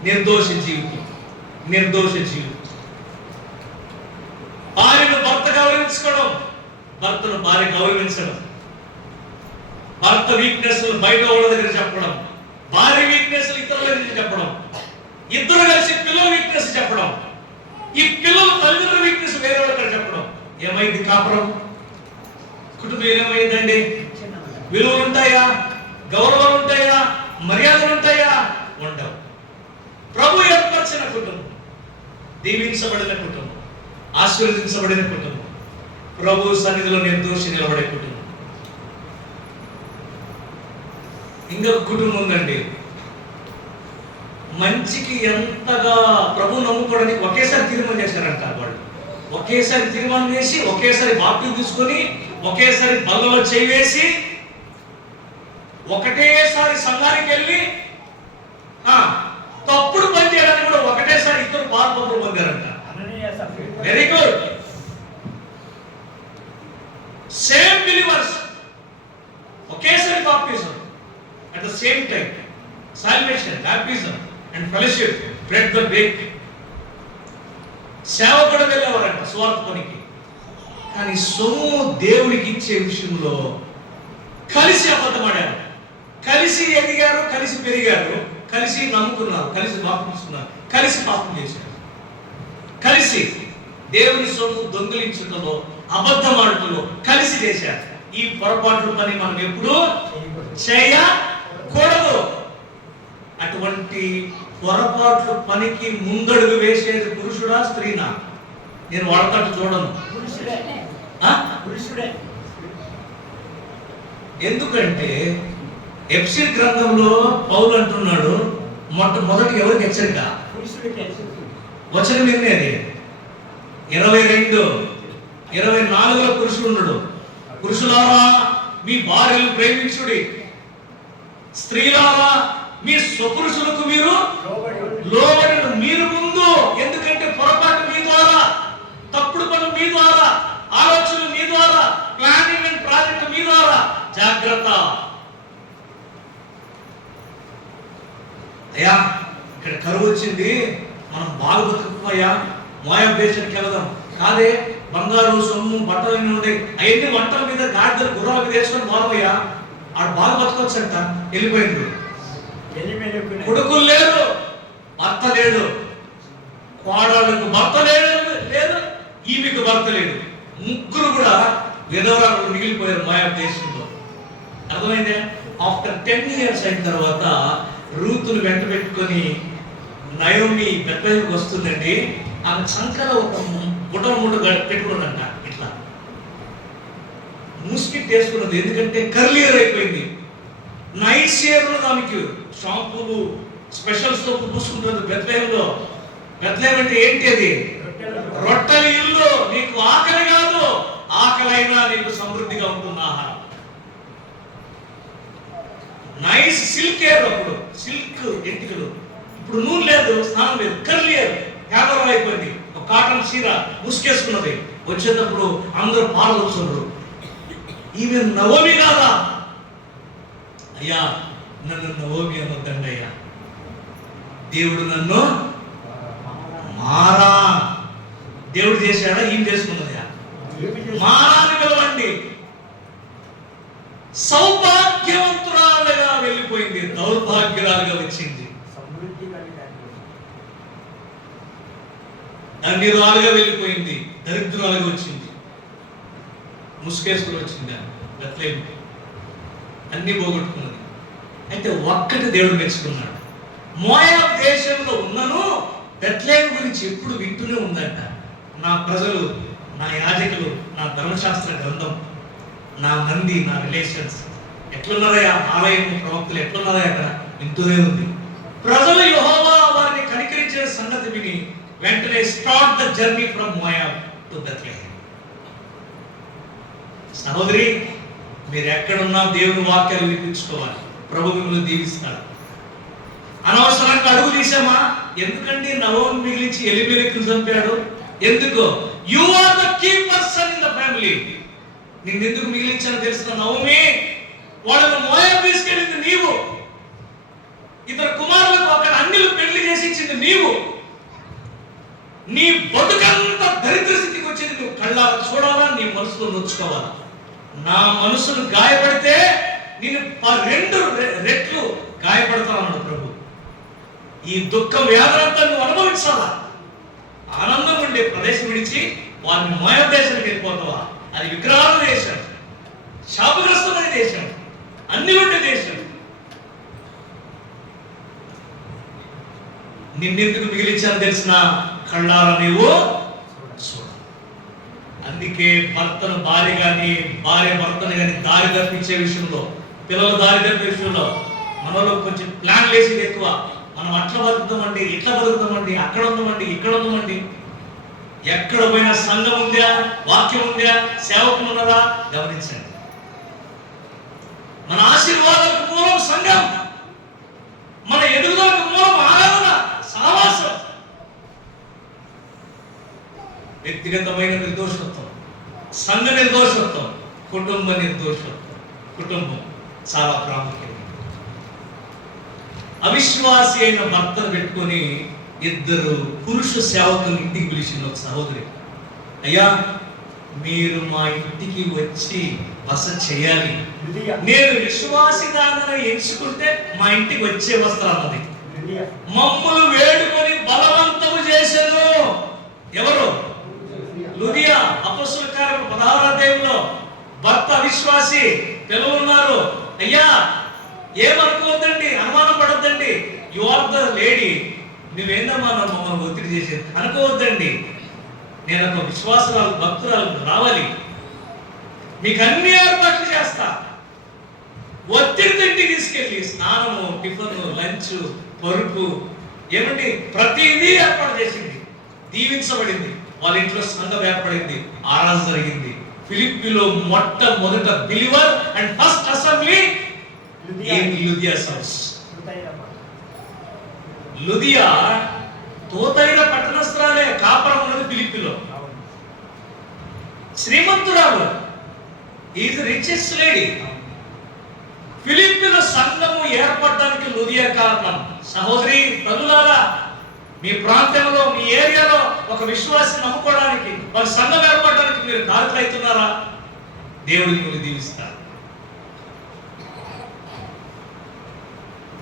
నిర్దోష జీవితం, నిర్దోష జీవితం. భార్యను భర్త గౌరవించుకోవడం, భర్తను భార్య గౌరవించడం, భర్త వీక్నెస్ బయట వాళ్ళ దగ్గర చెప్పడం, భార్య వీక్నెస్ ఇతరుల దగ్గర చెప్పడం, ఇద్దరు కలిసి పిల్లల వీక్నెస్ చెప్పడం, ఈ పిల్లల తల్లిదండ్రుల వీక్నెస్ వేరే వాళ్ళ దగ్గర చెప్పడం. ఏమైంది కాపురం? కుటుంబం ఏమైందండి? విలువలు ఉంటాయా? గౌరవాలు ఉంటాయా? మర్యాదలు ఉంటాయా? ఉండవు. ప్రభు ఏర్పరిచిన కుటుంబం, దీవించబడిన కుటుంబం, ఆశీర్వదించబడిన కుటుంబం, ప్రభు సన్నిధిలో నిర్దోషి నిలబడే కుటుంబం. ఇంకొక కుటుంబం ఉందండి, మంచికి ఎంతగా ప్రభు నమ్ముకోవడానికి ఒకేసారి తీర్మానం చేశారంట. వాళ్ళు ఒకేసారి తీర్మానం చేసి, ఒకేసారి బాప్టిజం తీసుకొని, ఒకేసారి బల్లలో చేయి వేసి, ఒకటేసారి సంఘానికి వెళ్ళి తప్పుడు పని చేయడానికి కూడా ఒకటేసారి ఇద్దరు పాల్పొందులు పొందారంట. Very good. సేమ్ బిలీవర్స్, ఒకేసారి baptism, at the same time salvation, baptism and fellowship, bread the break. సేవ కూడా వెళ్ళేవారంట స్వార్థ పనికి. కానీ సొమ్ము దేవుడికి ఇచ్చే విషయంలో కలిసి అబద్ధమాడారు, కలిసి ఎదిగారు, కలిసి పెరిగారు, కలిసి నమ్ముకున్నారు, కలిసి బాప్తిస్తున్నారు, కలిసి పాపం చేశారు, కలిసి దేవుని సొమ్ము దొంగిలించడంలో, అబద్ధమాడటంలో కలిసి చేశారు. ఈ పొరపాట్లు పని మనం ఎప్పుడు చేయకూడదు. అటువంటి పొరపాట్లు పనికి ముందడుగు వేసేది పురుషుడా స్త్రీనా? నేను వాడతాడు చూడను. ఎందుకంటే ఎఫెసీయుల గ్రంథంలో పౌలు అంటున్నాడు, మొదటి ఎవరికి హెచ్చరిక? వచనం ఎన్ని? 22, 24లో పురుషుడు ఉన్నాడు. పురుషులారా మీ భార్యలు ప్రేమించుడి, స్త్రీలారా మీ స్వపురుషులకు మీరు లోబడిన మీరు ముందు. ఎందుకంటే పొరపాటు మీ ద్వారా, తప్పుడు పనులు మీ ద్వారా, ఆలోచనలు మీ ద్వారా, ప్లానింగ్ అండ్ ప్రాజెక్ట్ మీ ద్వారా. జాగ్రత్త. అయ్యా ఇక్కడ కరువు వచ్చింది, మనం బాగా బతుకుపోయా, మోయాబు దేశానికి వెళదాం. కాదే, బంగారు సొమ్ము బట్టలు అన్నీ ఉంటాయి, అవన్నీ వంటల మీద గాడిదల గుర్రాల మీద వేసుకొని బాగోయ్యా, ఆడ బాగా బతకొచ్చంట. వెళ్ళిపోయింది. కొడుకులు లేరు, భర్త లేడు, కోడళ్ళకు భర్త లేడు, ఈమెకు భర్త లేడు, ముగ్గురు కూడా విధవరాలు మిగిలిపోయారు మోయాబు దేశంలో. అర్థమైందే? ఆఫ్టర్ 10 years అయిన తర్వాత రూతును వెంట పెట్టుకొని నయోమి బెత్లెహేముకు వస్తుందండి. ఆమె సంకలో ఒక గుడ్డ పెట్టుకున్నదంట, ఇట్లా మూస్కిట్ వేసుకున్నది. ఎందుకంటే కర్లియర్ అయిపోయింది, నైస్ హెయిర్ ఉన్నది ఆమెకి. షాంపూలు, స్పెషల్ సోపు పూసుకుంటుంది బెత్లెహేములో. బెత్లెహేము అంటే ఏంటి? అది రొట్టెల ఇల్లు. నీకు ఆకలి కాదు, ఆకలైనా నీకు సమృద్ధిగా ఉంటుంది ఆహారం. నైస్ సిల్క్ హెయిర్, అప్పుడు సిల్క్ ఎంటికలు, ఇప్పుడు నూనె లేదు, స్నానం లేదు, కర్లీ హెయిర్, హ్యామర్ అయిపోయింది. ఒక కాటన్ చీర ముసుకేసుకున్నది, వచ్చేటప్పుడు అందరూ పాలు వస్తున్నారు. ఈమె నవమి కాదా? అయ్యా నన్ను నవమి అనొద్దండి అయ్యా, దేవుడు నన్ను మారా, దేవుడు చేశాడా? ఈమె చేసుకున్నదయ్యా, మారాన్ని పిలవండి. సౌభాగ్యవంతురాలుగా వెళ్ళిపోయింది, దౌర్భాగ్యురాలుగా వచ్చింది, ధన్యురాలుగా వెళ్ళిపోయింది, దరిద్రురాలుగా వచ్చింది, ముసుకేసుకుని వచ్చింది. బెత్లెహేము అన్ని పోగొట్టుకున్నది. అయితే ఒక్కటి దేవుడు మెచ్చుకున్నాడు. మోయాబు దేశంలో ఉన్నను బెత్లెహేము గురించి ఎప్పుడు వింటూనే ఉందంట. నా ప్రజలు, నా యాజకులు, నా ధర్మశాస్త్ర గ్రంథం, నా మంది, నా రిలేషన్స్ ఎట్లున్నారయ్యా, ఆలయం ప్రవక్తలు ఎట్లున్నారయ్యా అక్కడ వింటూనే ఉంది. ప్రజలు యెహోవా వారిని కనికరించిన సంగతి విని వెంటనే start the journey from Moab to Bethlehem. సహోదరి, మీరు ఎక్కడున్నా దేవుని వాక్యాలు వినిపించుకోవాలి. ప్రభు మిమ్మల్ని దీవిస్తాడు. అనవసరంగా అడుగు తీసామా? ఎందుకండి నవమి మిగిలించి ఎలిమెలెకును చంపాడు? ఎందుకు? You are the key person in the family. నిన్నెందుకు మిగిలించాను తెలుసిన? నవమి వాళ్ళను మోయాబు తీసుకెళ్ళింది నీవు, ఇద్దరు కుమారులకు అక్కడ అన్యులు పెళ్లి చేసి ఇచ్చింది నీవు. నీ బతుకంతా దరిద్ర స్థితికి వచ్చింది నువ్వు కళ్ళారా చూడాలా, నీ మనసులో నొచ్చుకోవాలా. నా మనసును గాయపడితే నేను 2 రెట్లు గాయపడతానన్నాడు ప్రభు. ఈ దుఃఖ వ్యాధులంతా నువ్వు అనుభవించాలా. ఆనందం ఉండే ప్రదేశం విడిచి వారిని మోయాబు దేశానికి వెళ్ళిపోతావా? అది విగ్రహాల దేశం, శాపగ్రస్తమైన దేశం, అన్ని ఉండే దేశం. నిన్నెందుకు మిగిలించాను తెలిసిన? కళ్ళారా నీవు చూడ. అందుకే భర్తను భార్య కానీ, భార్య భర్తను కానీ దారి తప్పించే విషయంలో, పిల్లలు దారి తప్పే విషయంలో మనలో కొంచెం ప్లాన్ వేసేది ఎక్కువ. మనం అట్లా బతుకుతామండి, ఇట్లా బతుకుతామండి, అక్కడ ఉందామండి, ఇక్కడ ఉందామండి. ఎక్కడ పోయినా సంఘం ఉందా, వాక్యం ఉందా, సేవకులు ఉన్నదా గమనించండి. మన ఆశీర్వాదాలకు మూలం సంఘం, మన ఎదుగుదలకు మూలం ఆరాధన, సహవాసం. వ్యక్తిగతమైన నిర్దోషత్వం, సంఘ నిర్దోషత్వం, కుటుంబ నిర్దోషత్వం. కుటుంబం చాలా ప్రాముఖ్యం. అవిశ్వాసి అయిన భర్తను పెట్టుకొని 2 పురుష సేవకులు ఇంటికి పిలిచిన ఒక సహోదరి, అయ్యా మీరు మా ఇంటికి వచ్చి బస చేయాలి, నేను విశ్వాసిగానే ఎంచుకుంటే మా ఇంటికి వచ్చే వస్త్రాలది. మమ్మల్ని వేడుకొని బలవంతము చేశాను. ఎవరు? లుదియా. అపొస్తలుల కార్యములు 16వ అధ్యాయంలో భర్త అవిశ్వాసి, పిల్లలు ఉన్నారు. అయ్యా ఏమనుకోవద్దండి, అనుమానం పడొద్దండి, యు ఆర్ ద లేడీ, నువ్వేందమ్మా మమ్మల్ని ఒత్తిడి చేసేది అనుకోవద్దండి. నేను ఒక విశ్వాసరాలు, భక్తురాలు రావాలి, మీకు అన్ని ఏర్పాట్లు చేస్తా. ఒత్తిడి ఇంటికి తీసుకెళ్ళి స్నానము, టిఫిన్, లంచ్, పరుపు, ఏమండి ప్రతిదీ ఏర్పాటు చేసింది. దీవించబడింది. వాళ్ళ ఇంట్లో సంఘం ఏర్పడింది, ఆరాధన జరిగింది. ఫిలిప్పీలో మొట్టమొదట believer and first assembly in Lydia's house. లుదియా తోతైన పట్టణస్థురాలే, కాపురం ఉన్నది ఫిలిప్పీలో. శ్రీమంతురాలు, ఈజ్ రిచెస్ట్ లేడీ. ఫిలిప్పీలో సంఘము ఏర్పడడానికి లుదియా కారణం. సహోదరి తల్లులారా, మీ ప్రాంతంలో, మీ ఏరియాలో ఒక విశ్వాసం నమ్ముకోవడానికి, ఒక సంఘం ఏర్పడడానికి మీరు కారకులవుతున్నారా? దేవుడు మిమ్మల్ని దీవిస్తారు.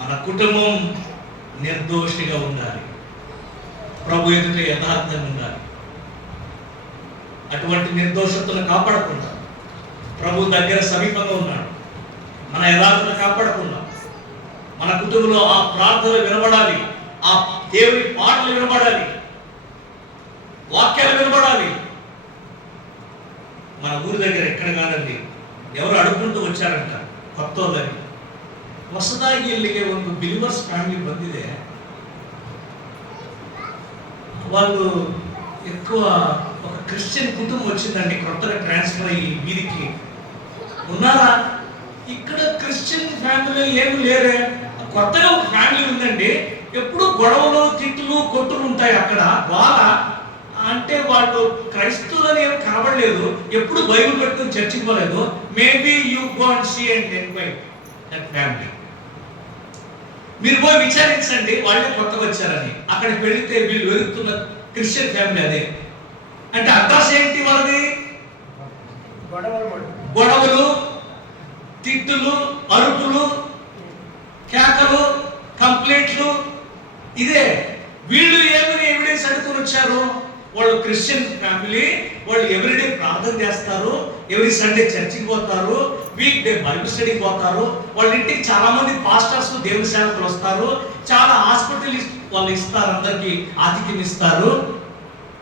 మన కుటుంబం నిర్దోషిగా ఉండాలి, ప్రభు ఎదుట యథార్థంగా ఉండాలి. అటువంటి నిర్దోషతను కాపాడకుండా ప్రభు దగ్గర సమీపంగా ఉన్నాడు. మన యథార్థతను కాపాడకుండా మన కుటుంబంలో ఆ ప్రార్థన వినబడాలి, ఆ దేవుని పాటలు వినబడాలి, వాక్యాలు వినబడాలి. మన ఊరి దగ్గర ఎక్కడ కాదండి, ఎవరు అడుగుకుంటూ వచ్చారంట, కొత్తోళ్ళని. ಹೊಸದಾಗಿ ಇಲ್ಲಿಗೆ ಒಂದು ಬಿಲಿವರ್ಸ್ ಫ್ಯಾಮಿಲಿ ಬಂದಿದೆ. వాళ్ళు ఎక్కువ ఒక క్రిస్టియన్ కుటుంబం వచ్చిందండి, కొత్తగా ట్రాన్స్ఫర్ అయ్యి వీరికి ఉన్నారా? ఇక్కడ క్రిస్టియన్ ఫ్యామిలీ ఏమి లేరే, కొత్తగా ఒక ఫ్యామిలీ ఉందండి. ఎప్పుడు గొడవలు, తిట్లు, కొట్టులు ఉంటాయి అక్కడ. వాళ్ళ అంటే వాళ్ళు క్రైస్తవులని ఏమి కనబడలేదు, ఎప్పుడు బైబిల్ పెట్టుకుని చర్చికి పోలేదు. Maybe you go and see and invite that family. మీరు పోయి విచారించండి, వాళ్ళే కొత్తగా వచ్చారని. అక్కడికి వెళితే వీళ్ళు వెతుకుతున్న క్రిస్టియన్ ఫ్యామిలీ అదే. అంటే అడ్రస్ ఏంటి వాళ్ళది? గొడవలు, తిట్టులు, అరుపులు, కేకలు, కంప్లైంట్లు, ఇదే. వీళ్ళు ఏమని ఎవిడెన్స్ అడుగుతుని వచ్చారు? వాళ్ళు క్రిస్టియన్ ఫ్యామిలీ, వాళ్ళు ఎవ్రీడే ప్రార్థన చేస్తారు, ఎవ్రీ సండే చర్చికి పోతారు, వీక్ డే బైబిల్ స్టడీకి పోతారు, వాళ్ళ ఇంటికి చాలా మంది పాస్టర్స్, దేవుని సేవకులు వస్తారు, చాలా హాస్పిటల్ వాళ్ళు ఇస్తారు, అందరికి ఆతిథ్యం ఇస్తారు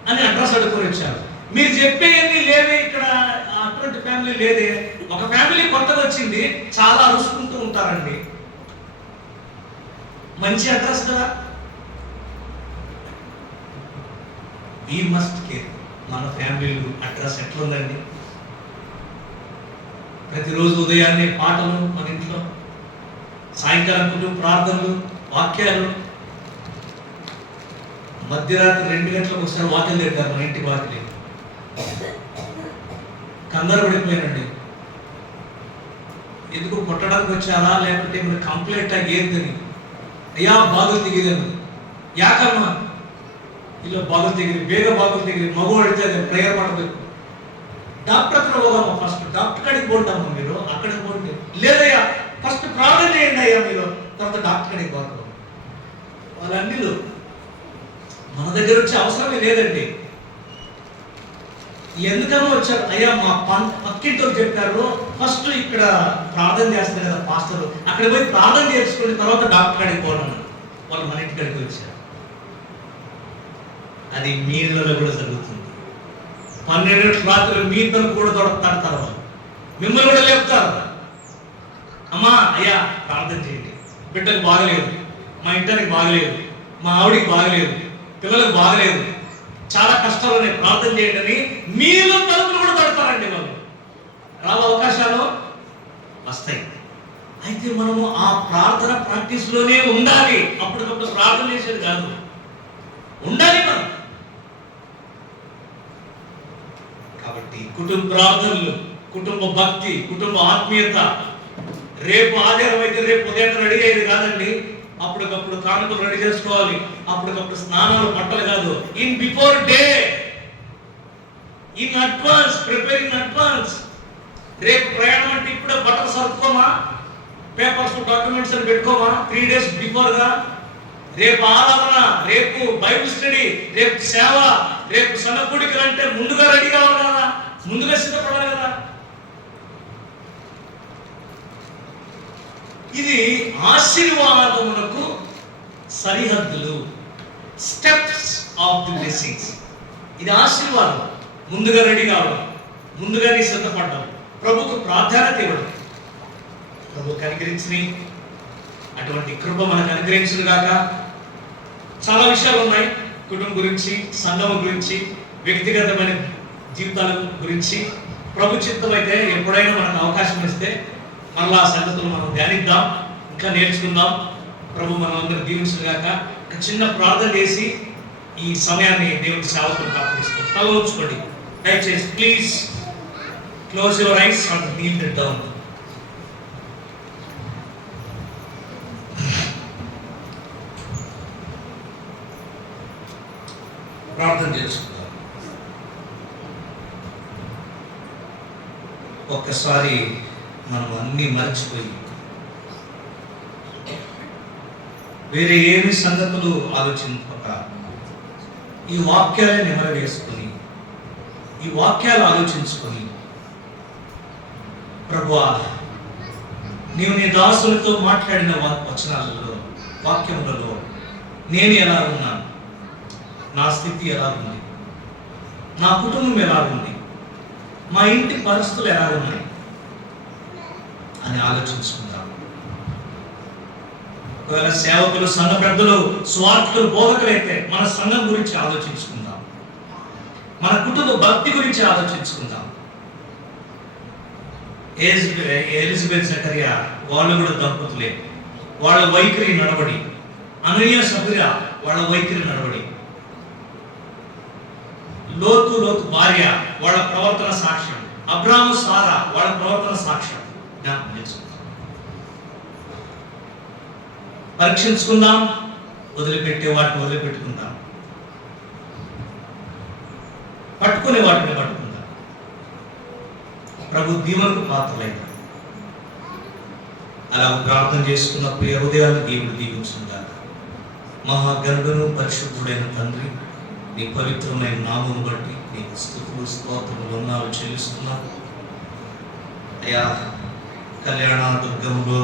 అని అడ్రస్ అడుగుకొని వచ్చారు. మీరు చెప్పేవన్నీ లేవే ఇక్కడ, అటువంటి ఫ్యామిలీ లేదే. ఒక ఫ్యామిలీ కొత్తగా వచ్చింది, చాలా అరుచుకుంటూ ఉంటారండి. మంచి అడ్రస్ కదా. We must care. మన ఫ్యామిలీ అడ్రస్ ఎట్లుందండి? ప్రతిరోజు ఉదయాన్నే పాటలు మన ఇంట్లో, సాయంకాలం కుటుంబ ప్రార్థనలు, వాక్యాలు, మధ్యరాత్రి 2 గంటలకు ఒకసారి వాక్యం తింటారు మన ఇంటి వాకిలి. కంగారు పడిపోయానండి. ఎందుకు కొట్టడానికి వచ్చారా, లేకపోతే మీరు కంప్లైంట్ ఏందని? అయ్యా బాగులు తెగిదేను, యాకమ్మా ఇలా బాగులు తెగిరి, ಬೇಗ బాగులు తెగిరి, మగ అడితే ప్రేయర్ ಮಾಡಬೇಕು. డాక్టర్ అక్కడ పోదామా, ఫస్ట్ డాక్టర్ కాడికి పోంటామా మీరు, అక్కడికి పోండి. లేదయ్యా ఫస్ట్ ప్రార్థన చేయండి అయ్యా మీరు, తర్వాత డాక్టర్ కాడికి పోతాం. వాళ్ళన్నీ మన దగ్గర వచ్చే అవసరమే లేదండి. ఎందుకనో వచ్చారు, అయ్యా మా పక్కింటో చెప్పారు, ఫస్ట్ ఇక్కడ ప్రార్థన చేస్తారు కదా పాస్టర్, అక్కడ పోయి ప్రార్థన చేసుకుని తర్వాత డాక్టర్ కాడికి పోవడం. వాళ్ళు మన ఇంటి కాడికి వచ్చారు. అది మీ ఇళ్ళలో కూడా జరుగుతుంది. 12 రాత్రులు మీ ఇద్దరు కూడా తడతారు, వాళ్ళు మిమ్మల్ని కూడా లేపుతారు. అమ్మా అయ్యా ప్రార్థన చేయండి, బిడ్డకు బాగలేదు, మా ఇంటానికి బాగలేదు, మా ఆవిడికి బాగలేదు, పిల్లలకు బాగలేదు, చాలా కష్టాలు ఉన్నాయి, ప్రార్థన చేయండి అని మీలో తలుపులు కూడా తడతారండి. వాళ్ళు రావు అవకాశాలు వస్తాయి. అయితే మనము ఆ ప్రార్థన ప్రాక్టీస్ లోనే ఉండాలి. అప్పటికప్పుడు ప్రార్థన చేసేది కాదు, ఉండాలి మనం. కాబట్టి కుటుంబ ప్రార్థనలు, కుటుంబ భక్తి, కుటుంబ ఆత్మీయత. రేపు ఆదివారం అయితే రేపు ఉదయం రెడీ అయ్యేది కాదండి. అప్పటికప్పుడు కానుకలు రెడీ చేసుకోవాలి, అప్పటికప్పుడు స్నానాలు, బట్టలు కాదు. In before day, in advance, prepare in advance. రేపు ప్రయాణం అంటే ఇప్పుడే బట్టలు సర్దుకోమా, పేపర్స్ డాక్యుమెంట్స్ అని పెట్టుకోమా 3 days బిఫోర్గా. రేపు ఆరాధన, రేపు బైబిల్ స్టడీ, రేపు సేవ, రేపు సన్నకూడికలు అంటే ముందుగా రెడీ కావాలి కదా, ముందుగా సిద్ధపడాలి కదా. ఇది ఆశీర్వాదములకు సరిహద్దులు, స్టెప్స్ ఆఫ్ ది బ్లెస్సింగ్స్. ఇది ఆశీర్వాదం. ముందుగా రెడీ కావడం, ముందుగానే సిద్ధపడడం, ప్రభుకు ప్రాధాన్యత ఇవ్వడం. ప్రభు కనికరించుని అటువంటి కృప మనకు అనుగ్రహించును గాక. చాలా విషయాలు ఉన్నాయి, కుటుంబం గురించి, సంఘం గురించి, వ్యక్తిగతమైన జీవితాల గురించి. ప్రభు చిత్తం అయితే ఎప్పుడైనా మనకు అవకాశం ఇస్తే మరలా ఆ సంగతులు మనం ధ్యానిద్దాం, ఇంకా నేర్చుకుందాం. ప్రభు మనం అందరూ దీవించును గాక. ఒక చిన్న ప్రార్థన చేసి ఈ సమయాన్ని దేవుడి సేవకులు కాపాడిస్తాం. తల ఉంచుకోండి దయచేసి. Please close your eyes and Neel down. ప్రార్థన చేసుకుందాం. ఒక్కసారి మనం అన్నీ మర్చిపోయి వేరే ఏమి సంగతులు ఆలోచించక ఈ వాక్యాలను నెమరు వేసుకొని, ఈ వాక్యాలు ఆలోచించుకొని, ప్రభువా నీవు నీ దాసులతో మాట్లాడిన వచనాలలో, వాక్యములలో నేను ఎలా ఉన్నాను, నా స్థితి ఎలా ఉంది, నా కుటుంబం ఎలా ఉంది, మా ఇంటి పరిస్థితులు ఎలా ఉన్నాయి అని ఆలోచించుకుందాం. ఒకవేళ సేవకులు, సంఘ పెద్దలు, స్వార్థులు, బోధకులైతే మన సంఘం గురించి ఆలోచించుకుందాం. మన కుటుంబం కుటుంబ భక్తి గురించి ఆలోచించుకుందాం. ఎలిజబెత్ జకరియా వాళ్ళు కూడా దంపతులే. వాళ్ళ వైఖరి నడవడి, అననీయ సభ్యుల వాళ్ళ వైఖరి నడవడి, లోతు భార్య వాళ్ళ ప్రవర్తన సాక్ష్యం, అబ్రాము సారా వాళ్ళ ప్రవర్తన సాక్ష్యం జ్ఞాపకం చేసుకుందాం, పరీక్షించుకుందాం. వదిలిపెట్టే వాటిని వదిలిపెట్టుకుందాం, పట్టుకునే వాటిని పట్టుకుందాం. ప్రభు దీవెనకు పాత్రలైన అలా ప్రార్థన చేసుకున్న ప్రియ హృదయాలను దేవుడు దీవించుగా. మహాగణుడును పరిశుద్ధుడైన తండ్రి, నీ పవిత్రమైన నామమును బట్టి నీకు స్తుతులు స్తోత్రములు వందనాలు చెల్లిస్తున్నాను. అయ్యా, కళ్యాణ దుర్గంలో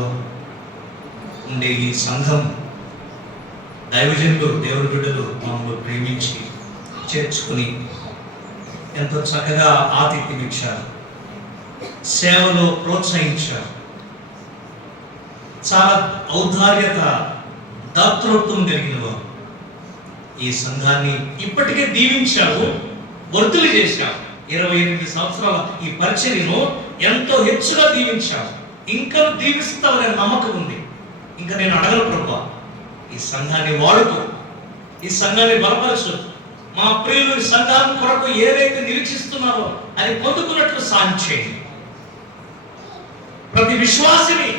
ఉండే ఈ సంఘం దైవజనులు, దేవుని బిడ్డలు మమ్మల్ని ప్రేమించి చేర్చుకుని ఎంతో చక్కగా ఆతిథ్యం ఇచ్చారు, సేవలో ప్రోత్సహించారు. చాలా ఔదార్యత, దాతృత్వం కలిగిన వారు. ఈ సంఘాన్ని ఇప్పటికే దీవించావు, వర్ధులు చేశావు. 28 సంవత్సరాల ఈ పరిచర్యను ఎంతో హెచ్చుగా దీవించావు. ఇంకా దీవిస్తావనే నమ్మకం ఉంది. ఇంకా నేను అడగను ప్రభువా, ఈ సంఘాన్ని వాడుతూ, ఈ సంఘాన్ని బలపరచు. మా ప్రియులు ఈ సంఘాన్ని కొరకు ఏదైతే నిరీక్షిస్తున్నారో అది పొందుకున్నట్లు సాయం చేయండి. ప్రతి విశ్వాసిని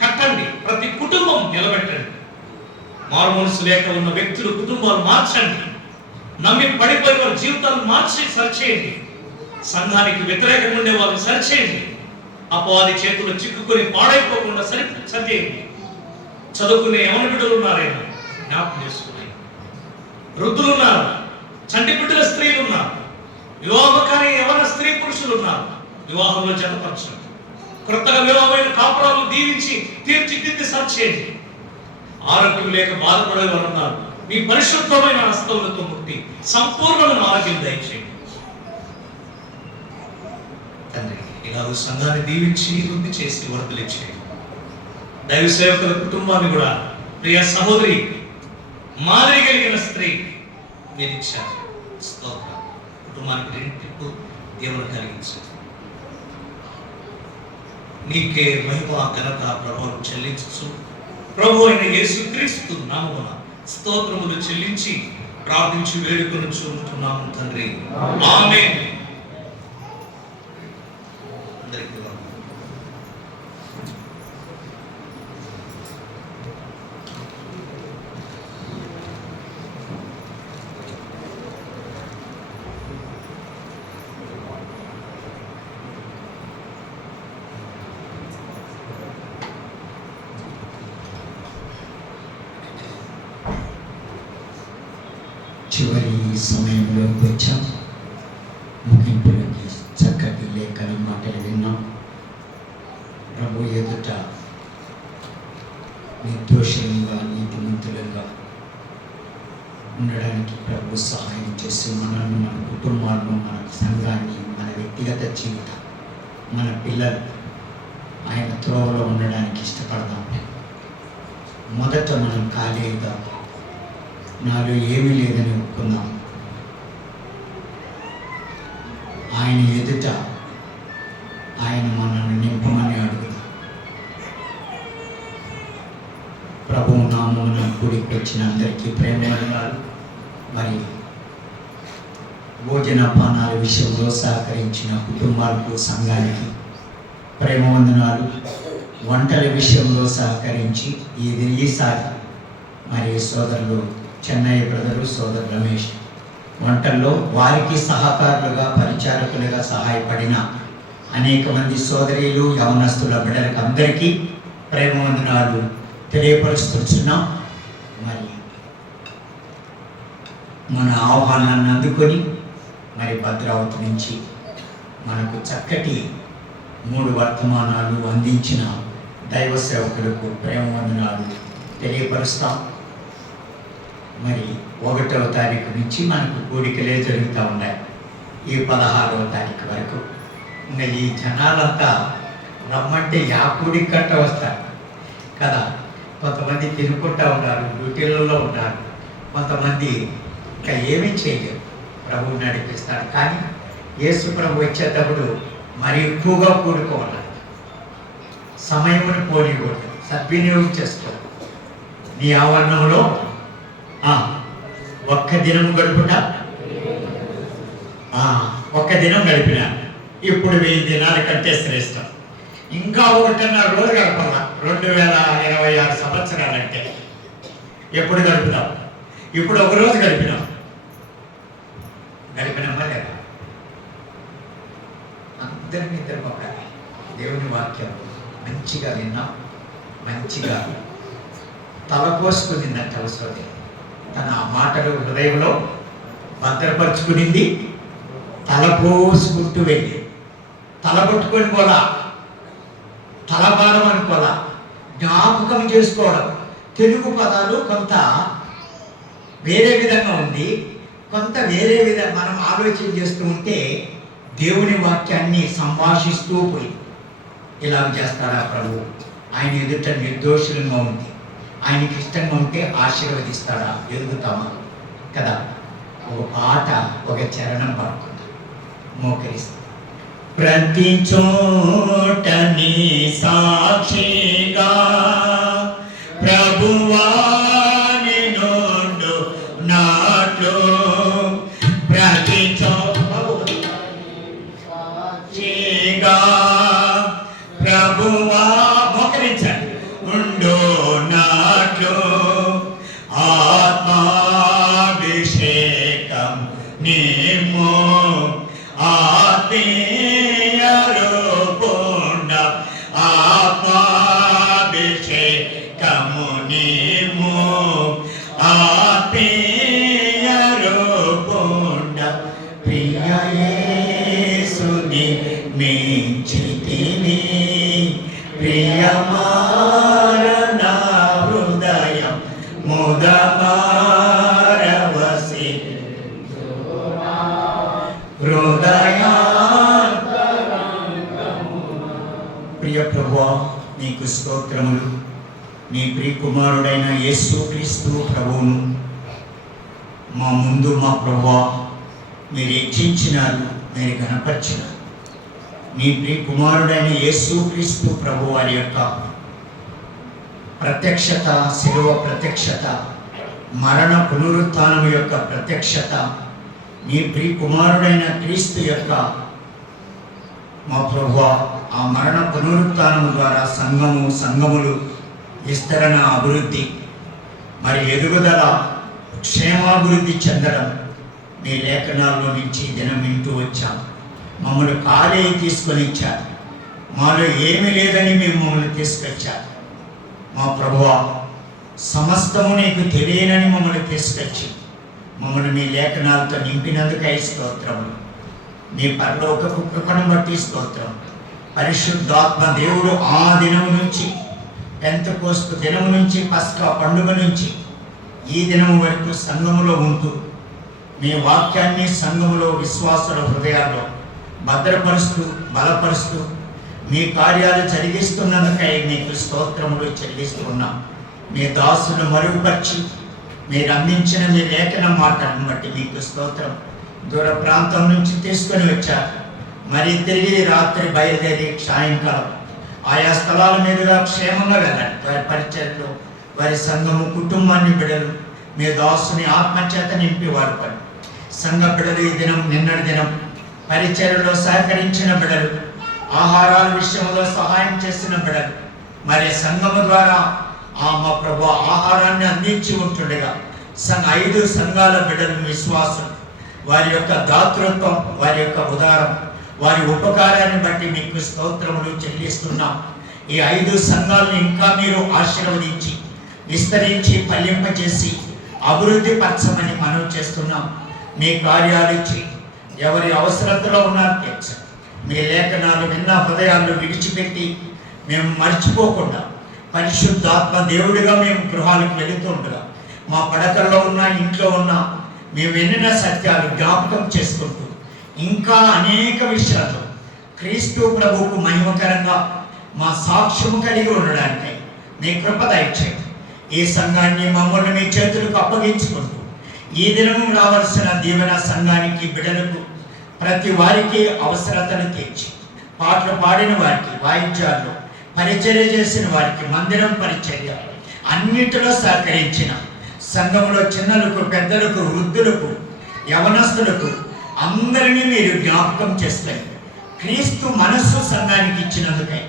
కట్టండి, ప్రతి కుటుంబం నిలబెట్టండి. మారు మనసు లేక ఉన్న వ్యక్తులు, కుటుంబాలు మార్చండి. నమ్మి పడిపోయిన వారి జీవితాలను మార్చి సరిచేయండి. సంఘానికి వ్యతిరేకంగా ఉండే వాళ్ళని సరిచేయండి. అపవాది చేతులు చిక్కుకొని పాడైపోకుండా సరిచేయండి. చదువుకునే యవన బిడ్డలు ఉన్నారైనా జ్ఞాపకం చేసుకున్నాయి. వృద్ధులు ఉన్నారు, చంటి బిడ్డల స్త్రీలు ఉన్నారు, వివాహం కానీ యవన స్త్రీ పురుషులు ఉన్నారు. వివాహంలో జతపరచండి. కొత్తగా వివాహమైన కాపురాలను దీవించి తీర్చిదిద్ది సరిచేయండి. ఆరోగ్యం లేక బాధపడే వారు ఉన్నారు, మీ పరిశుద్ధమైన హస్తములతో ముట్టి సంపూర్ణమైన ఆరోగ్యం దయచేయండి తండ్రి. ఇలా సంఘాన్ని దీవించి వృద్ధి చేసి వర్ధలించేయండి. దైవ సేవకుల కుటుంబాన్ని కూడా ప్రియ సహోదరి, మాదిరి కలిగిన స్త్రీ మీరు ఇచ్చారు. స్తోత్రం. కుటుంబానికి రెండింటికి దేవుని కలిగించండి. నీకే మహిమ, ఘనత, ప్రభావం చెల్లించు. ప్రభు అయిన యేసుక్రీస్తు నామమున స్తోత్రములు చెల్లించి ప్రార్థించి వేడుకొని ఉంటున్నాము తండ్రి. ఆమేన్. అందరికీ చివరి సమయంలోకి వచ్చాం. ముగింపులోకి చక్కటి లేఖన మాటలు విన్నాం. ప్రభు ఎదుట నిర్దోషంగా, నీతిమంతులుగా ఉండడానికి ప్రభు సహాయం చేసి మనల్ని, మన కుటుంబాలను, మన సంఘాన్ని, మన వ్యక్తిగత జీవితం, మన పిల్లలు ఆయన త్రోవలో ఉండడానికి ఇష్టపడదాం. మొదట మనం ఖాళీగా నాలో ఏమీ లేదని ఒప్పుకుందాం. ఆయన ఎదుట ఆయన మనల్ని నింపమని అడుగుదాం. ప్రభువు నామమున కూడికి వచ్చిన అందరికీ ప్రేమవందనాలు. మరి భోజన పానాల విషయంలో సహకరించిన కుటుంబాలకు, సంఘానికి ప్రేమవందనాలు. వంటల విషయంలో సహకరించి ఈసారి మరి సోదరులు చెన్నయ్య బ్రదరు, సోదరు రమేష్ వంటల్లో వారికి సహకారులుగా, పరిచారకులుగా సహాయపడిన అనేక మంది సోదరీలు, యవనస్తుల బిడ్డలకు అందరికీ ప్రేమవందనాలు తెలియపరుస్తున్నాం. మరి మన ఆహ్వానాన్ని అందుకొని మరి భద్రావతి నుంచి మనకు చక్కటి 3 వర్తమానాలు అందించిన దైవ సేవకులకు ప్రేమవందనాలు తెలియపరుస్తాం. మరి 1వ తారీఖు నుంచి మనకు కూడికలే జరుగుతూ ఉన్నాయి. ఈ 16వ తారీఖు వరకు ఇంకా ఈ జనాలంతా రమ్మంటే యా కూడికి కట్ట వస్తారు కదా. కొంతమంది తినుకుంటూ ఉన్నారు, డ్యూటీలలో ఉన్నారు, కొంతమంది ఇంకా ఏమీ చేయలేరు. ప్రభువు నడిపిస్తాడు. కానీ యేసు ప్రభు వచ్చేటప్పుడు మరి ఎక్కువగా కూడుకోవాలి, సమయమును పోనీకూడదు, సద్వినియోగం చేసుకోవాలి. నీ ఆవరణంలో ఒక్క దినం గడుపుట, ఒక్క దినం గడిపిన ఇప్పుడు 1000 దినాల కంటే శ్రేష్టం. ఇంకా 1.5 రోజు గడపాల. 2026 సంవత్సరాలంటే ఎప్పుడు గడుపుతాం? ఇప్పుడు ఒక రోజు గడిపినామా లేదా? అందరినీ నిద్రపోకాలి. దేవుని వాక్యం మంచిగా విన్నాం, మంచిగా తలపోసుకునిందంట అవసరం. తన ఆ మాటలు హృదయంలో భద్రపరుచుకునింది, తలపోసుకుంటూ వెళ్ళి తలపట్టుకొని పోలా, తలభారం అనుకోలా, జ్ఞాపకం చేసుకోవడం. తెలుగు పదాలు కొంత వేరే విధంగా ఉంది, కొంత వేరే విధంగా మనం ఆలోచన చేస్తూ ఉంటే దేవుని వాక్యాన్ని సంభాషిస్తూ పోయి ఇలా చేస్తాడా ప్రభు? ఆయన ఎదుట నిర్దోషులంగా ఉంది, ఆయనకి ఇష్టంగా ఉంటే ఆశీర్వదిస్తాడా? ఎదుగుతామా కదా? ఒక పాట, ఒక చరణం పాడుకుందాం, మోకరిస్తాం. ప్రతి చోట నీ సాక్షిగా ప్రభువా నిన్ను నాట్లో, ప్రతి చోట సాక్షిగా ప్రభువా మోకరించండి ఉండు నాట్లో, ఆత్మాభిషేకం నీమో ఆత్మీయరూపుండ, ఆత్మాభిషేకము నీమో ఆత్మీయరూపుండ, ప్రియ యేసుని మించితిని, ప్రియమారణ హృదయం ముదమారవసి ప్రియ ప్రభువా, నీకు స్తోత్రములు. నీ ప్రియ కుమారుడైన యేసుక్రీస్తు ప్రభువును మా ముందు మా ప్రభువా మీరు హెచ్చించినారు, మీరు ఘనపరిచినారు. నీ ప్రియ కుమారుడైన యేసుక్రీస్తు ప్రభు వారి యొక్క ప్రత్యక్షత, శిలువ ప్రత్యక్షత, మరణ పునరుత్థానం యొక్క ప్రత్యక్షత, నీ ప్రియ కుమారుడైన క్రీస్తు యొక్క మా ప్రభువా ఆ మరణ పునరుత్థానం ద్వారా సంఘములు విస్తరణ, అభివృద్ధి, మరి ఎదుగుదల, క్షేమాభివృద్ధి చెందడం నీ లేఖనాల్లో నుంచి దినం వింటూ వచ్చాం. మమ్మల్ని కాలే తీసుకొని ఇచ్చారు, మాలో ఏమీ లేదని మేము మమ్మల్ని తీసుకొచ్చారు. మా ప్రభువా సమస్తము నీకు తెలియనని మమ్మల్ని తీసుకొచ్చి మమ్మల్ని మీ లేఖనాలతో నింపినందుకై స్తోత్రములు. మీ పరలోకపు కృపను బట్టి స్తోత్రం. పరిశుద్ధాత్మ దేవుడు ఆ దినం నుంచి, పెంతెకోస్తు దినం నుంచి, పస్కా పండుగ నుంచి ఈ దినం వరకు సంఘములో ఉంటూ మీ వాక్యాన్ని సంఘములో విశ్వాసుల హృదయాల్లో భద్రపరుస్తూ బలపరుస్తూ మీ కార్యాలు జరిగిస్తున్నందుకై మీకు స్తోత్రములు చెల్లిస్తున్నాం. మీ దాసును మరుగుపరిచి మీరు అందించిన మీ లేఖన మాటలను బట్టి మీకు స్తోత్రం. దూర ప్రాంతం నుంచి తీసుకొని వచ్చారు, మరి తిరిగి రాత్రి బయలుదేరి సాయంకాలం ఆయా స్థలాల మీదుగా క్షేమంగా వెళ్ళండి. వారి పరిచయలో వారి సంఘము, కుటుంబాన్ని, బిడలు మీ దాసుని ఆత్మచేత నింపి వాడుకోండి. సంఘ బిడలు ఈ దినం, నిన్నటి దినం పరిచయలో సహకరించిన బిడలు, ఆహారాల విషయంలో సహాయం చేసిన బిడలు, మరి సంఘము ద్వారా మా ప్రభు ఆహారాన్ని అందించి ఉంటుండగా 5 సంఘాల బిడలు విశ్వాసం, వారి యొక్క దాతృత్వం, వారి యొక్క ఉదారం, వారి ఉపకారాన్ని బట్టి మీకు స్తోత్రములు చెల్లిస్తున్నాం. ఈ 5 సంఘాలను ఇంకా మీరు ఆశీర్వదించి విస్తరించి ఫలింపచేసి అభివృద్ధి పరచమని మనవి చేస్తున్నాం. మీ కార్యాలు ఇచ్చి ఎవరి అవసరతలో ఉన్నారో తీర్చండి. మీ లేఖనాలు విన్న హృదయాల్లో విడిచిపెట్టి మేము మర్చిపోకుండా పరిశుద్ధాత్మ దేవుడిగా మేము గృహాలకు వెళుతుండగా మా పడకల్లో ఉన్న, ఇంట్లో ఉన్న మేము ఎన్నిన సత్యాలు జ్ఞాపకం చేసుకుంటూ ఇంకా అనేక విషయాలు క్రీస్తు ప్రభువుకు మహిమకరంగా మా సాక్ష్యము కలిగి ఉండడానికి మీ కృప దయచేయండి. ఈ సంఘాన్ని మమ్మల్ని మీ చేతులకు అప్పగించుకుంటూ ఈ దినము రావాల్సిన దీవెన సంఘానికి బిడ్డలకు ప్రతి వారికి అవసరతను తీర్చి, పాటలు పాడిన వారికి, వాయిద్యాల్లో పరిచర్య చేసిన వారికి, మందిరం పరిచర్య అన్నిటిలో సహకరించిన సంఘంలో చిన్నలకు, పెద్దలకు, వృద్ధులకు, యవనస్తులకు అందరినీ మీరు జ్ఞాపకం చేసుకొని క్రీస్తు మనస్సు సంఘానికి ఇచ్చినందుకై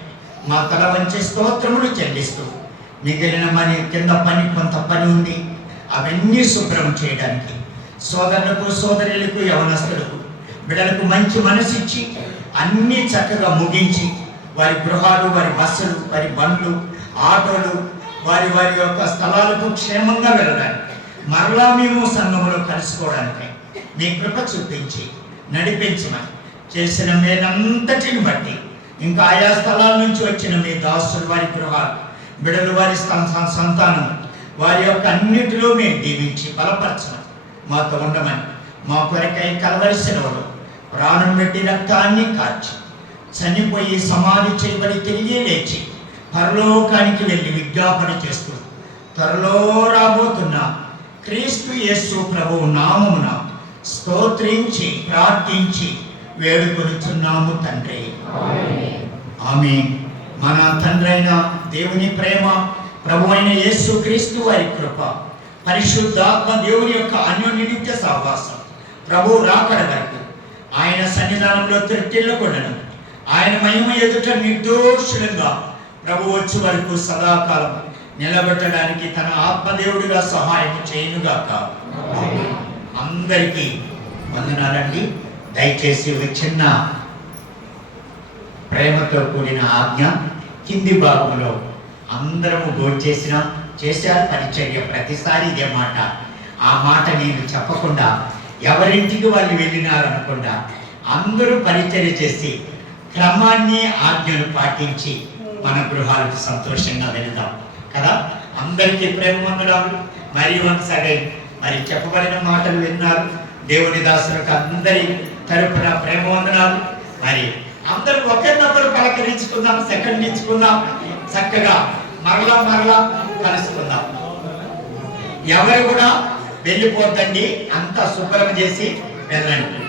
మా తల వంచి స్తోత్రములు చెల్లిస్తూ, మిగిలిన మరి కింద కొంత పని ఉంది, అవన్నీ శుభ్రం చేయడానికి సోదరులకు, సోదరులకు, యవనస్తులకు, బిడ్డలకు మంచి మనసిచ్చి అన్నీ చక్కగా ముగించి వారి గృహాలు, వారి బస్సులు, వారి బండ్లు, ఆటోలు, వారి వారి యొక్క స్థలాలకు క్షేమంగా వెళ్ళడానికి, మరలా మేము సంఘంలో కలుసుకోవడానికి మీ కృప చూపించి నడిపించమని, చేసిన మేలంతటిని బట్టి ఇంకా ఆయా స్థలాల నుంచి వచ్చిన మీ దాసులు, వారి గృహాలు, బిడ్డలు, వారి సంతానం, వారి యొక్క అన్నిటిలో మేము దీవించి బలపరచమని, మాతో ఉండమని, మా కొరకై కలవరి సెలవులో ప్రాణం పెట్టి రక్తాన్ని కార్చి చనిపోయి సమాధి చేయబడి తిరిగి లేచి పరలోకానికి వెళ్ళి విజ్ఞాపన చేస్తూ త్వరలో రాబోతున్న క్రీస్తు యేసు ప్రభువు నామమున స్తోత్రించి ప్రార్థించి వేడుకొనుచున్నాము తండ్రి. ఆమేన్. మన తండ్రి అయిన దేవుని ప్రేమ, ప్రభు అయిన యేసు క్రీస్తు వారి కృప, పరిశుద్ధాత్మ దేవుని యొక్క అన్యోన్య నిత్య సహవాసం ప్రభు రాకడ వరకు ఆయన సన్నిధానంలో తృప్తిల్లకుండను, ఆయన మహిమ ఎదుట నిర్దోషులంగా ప్రభు వచ్చే వరకు సదాకాలం నిలబెట్టడానికి తన ఆత్మదేవుడిగా సహాయం చేయనుగాక. అందరికీ వందనాలండి. దయచేసి ఒక చిన్న ప్రేమతో కూడిన ఆజ్ఞ, కింది భాగంలో అందరము చేశారు పరిచర్య, ప్రతిసారి ఇదే మాట. ఆ మాట నేను చెప్పకుండా ఎవరింటికి వాళ్ళు వెళ్ళినారనకుండా అందరూ పరిచర్య చేసి క్రమాన్ని, ఆజ్ఞను పాటించి మన గృహాలకు సంతోషంగా వెళదాం కదా. అందరికీ ప్రేమ వందనాలు. మరి వన్స్ అగైన్ మరి చెప్పబడిన మాటలు విన్నారు. దేవుని దాసులకు అందరి తరపున ప్రేమ వందనాలు. మరి అందరూ ఒకరినొకరు పలకరించుకుందాం, సెకండ్ ఇచ్చుకుందాం, చక్కగా మరలా కలుసుకుందాం. ఎవరు కూడా వెళ్ళిపోద్దండి, అంతా శుభ్రం చేసి వెళ్ళండి.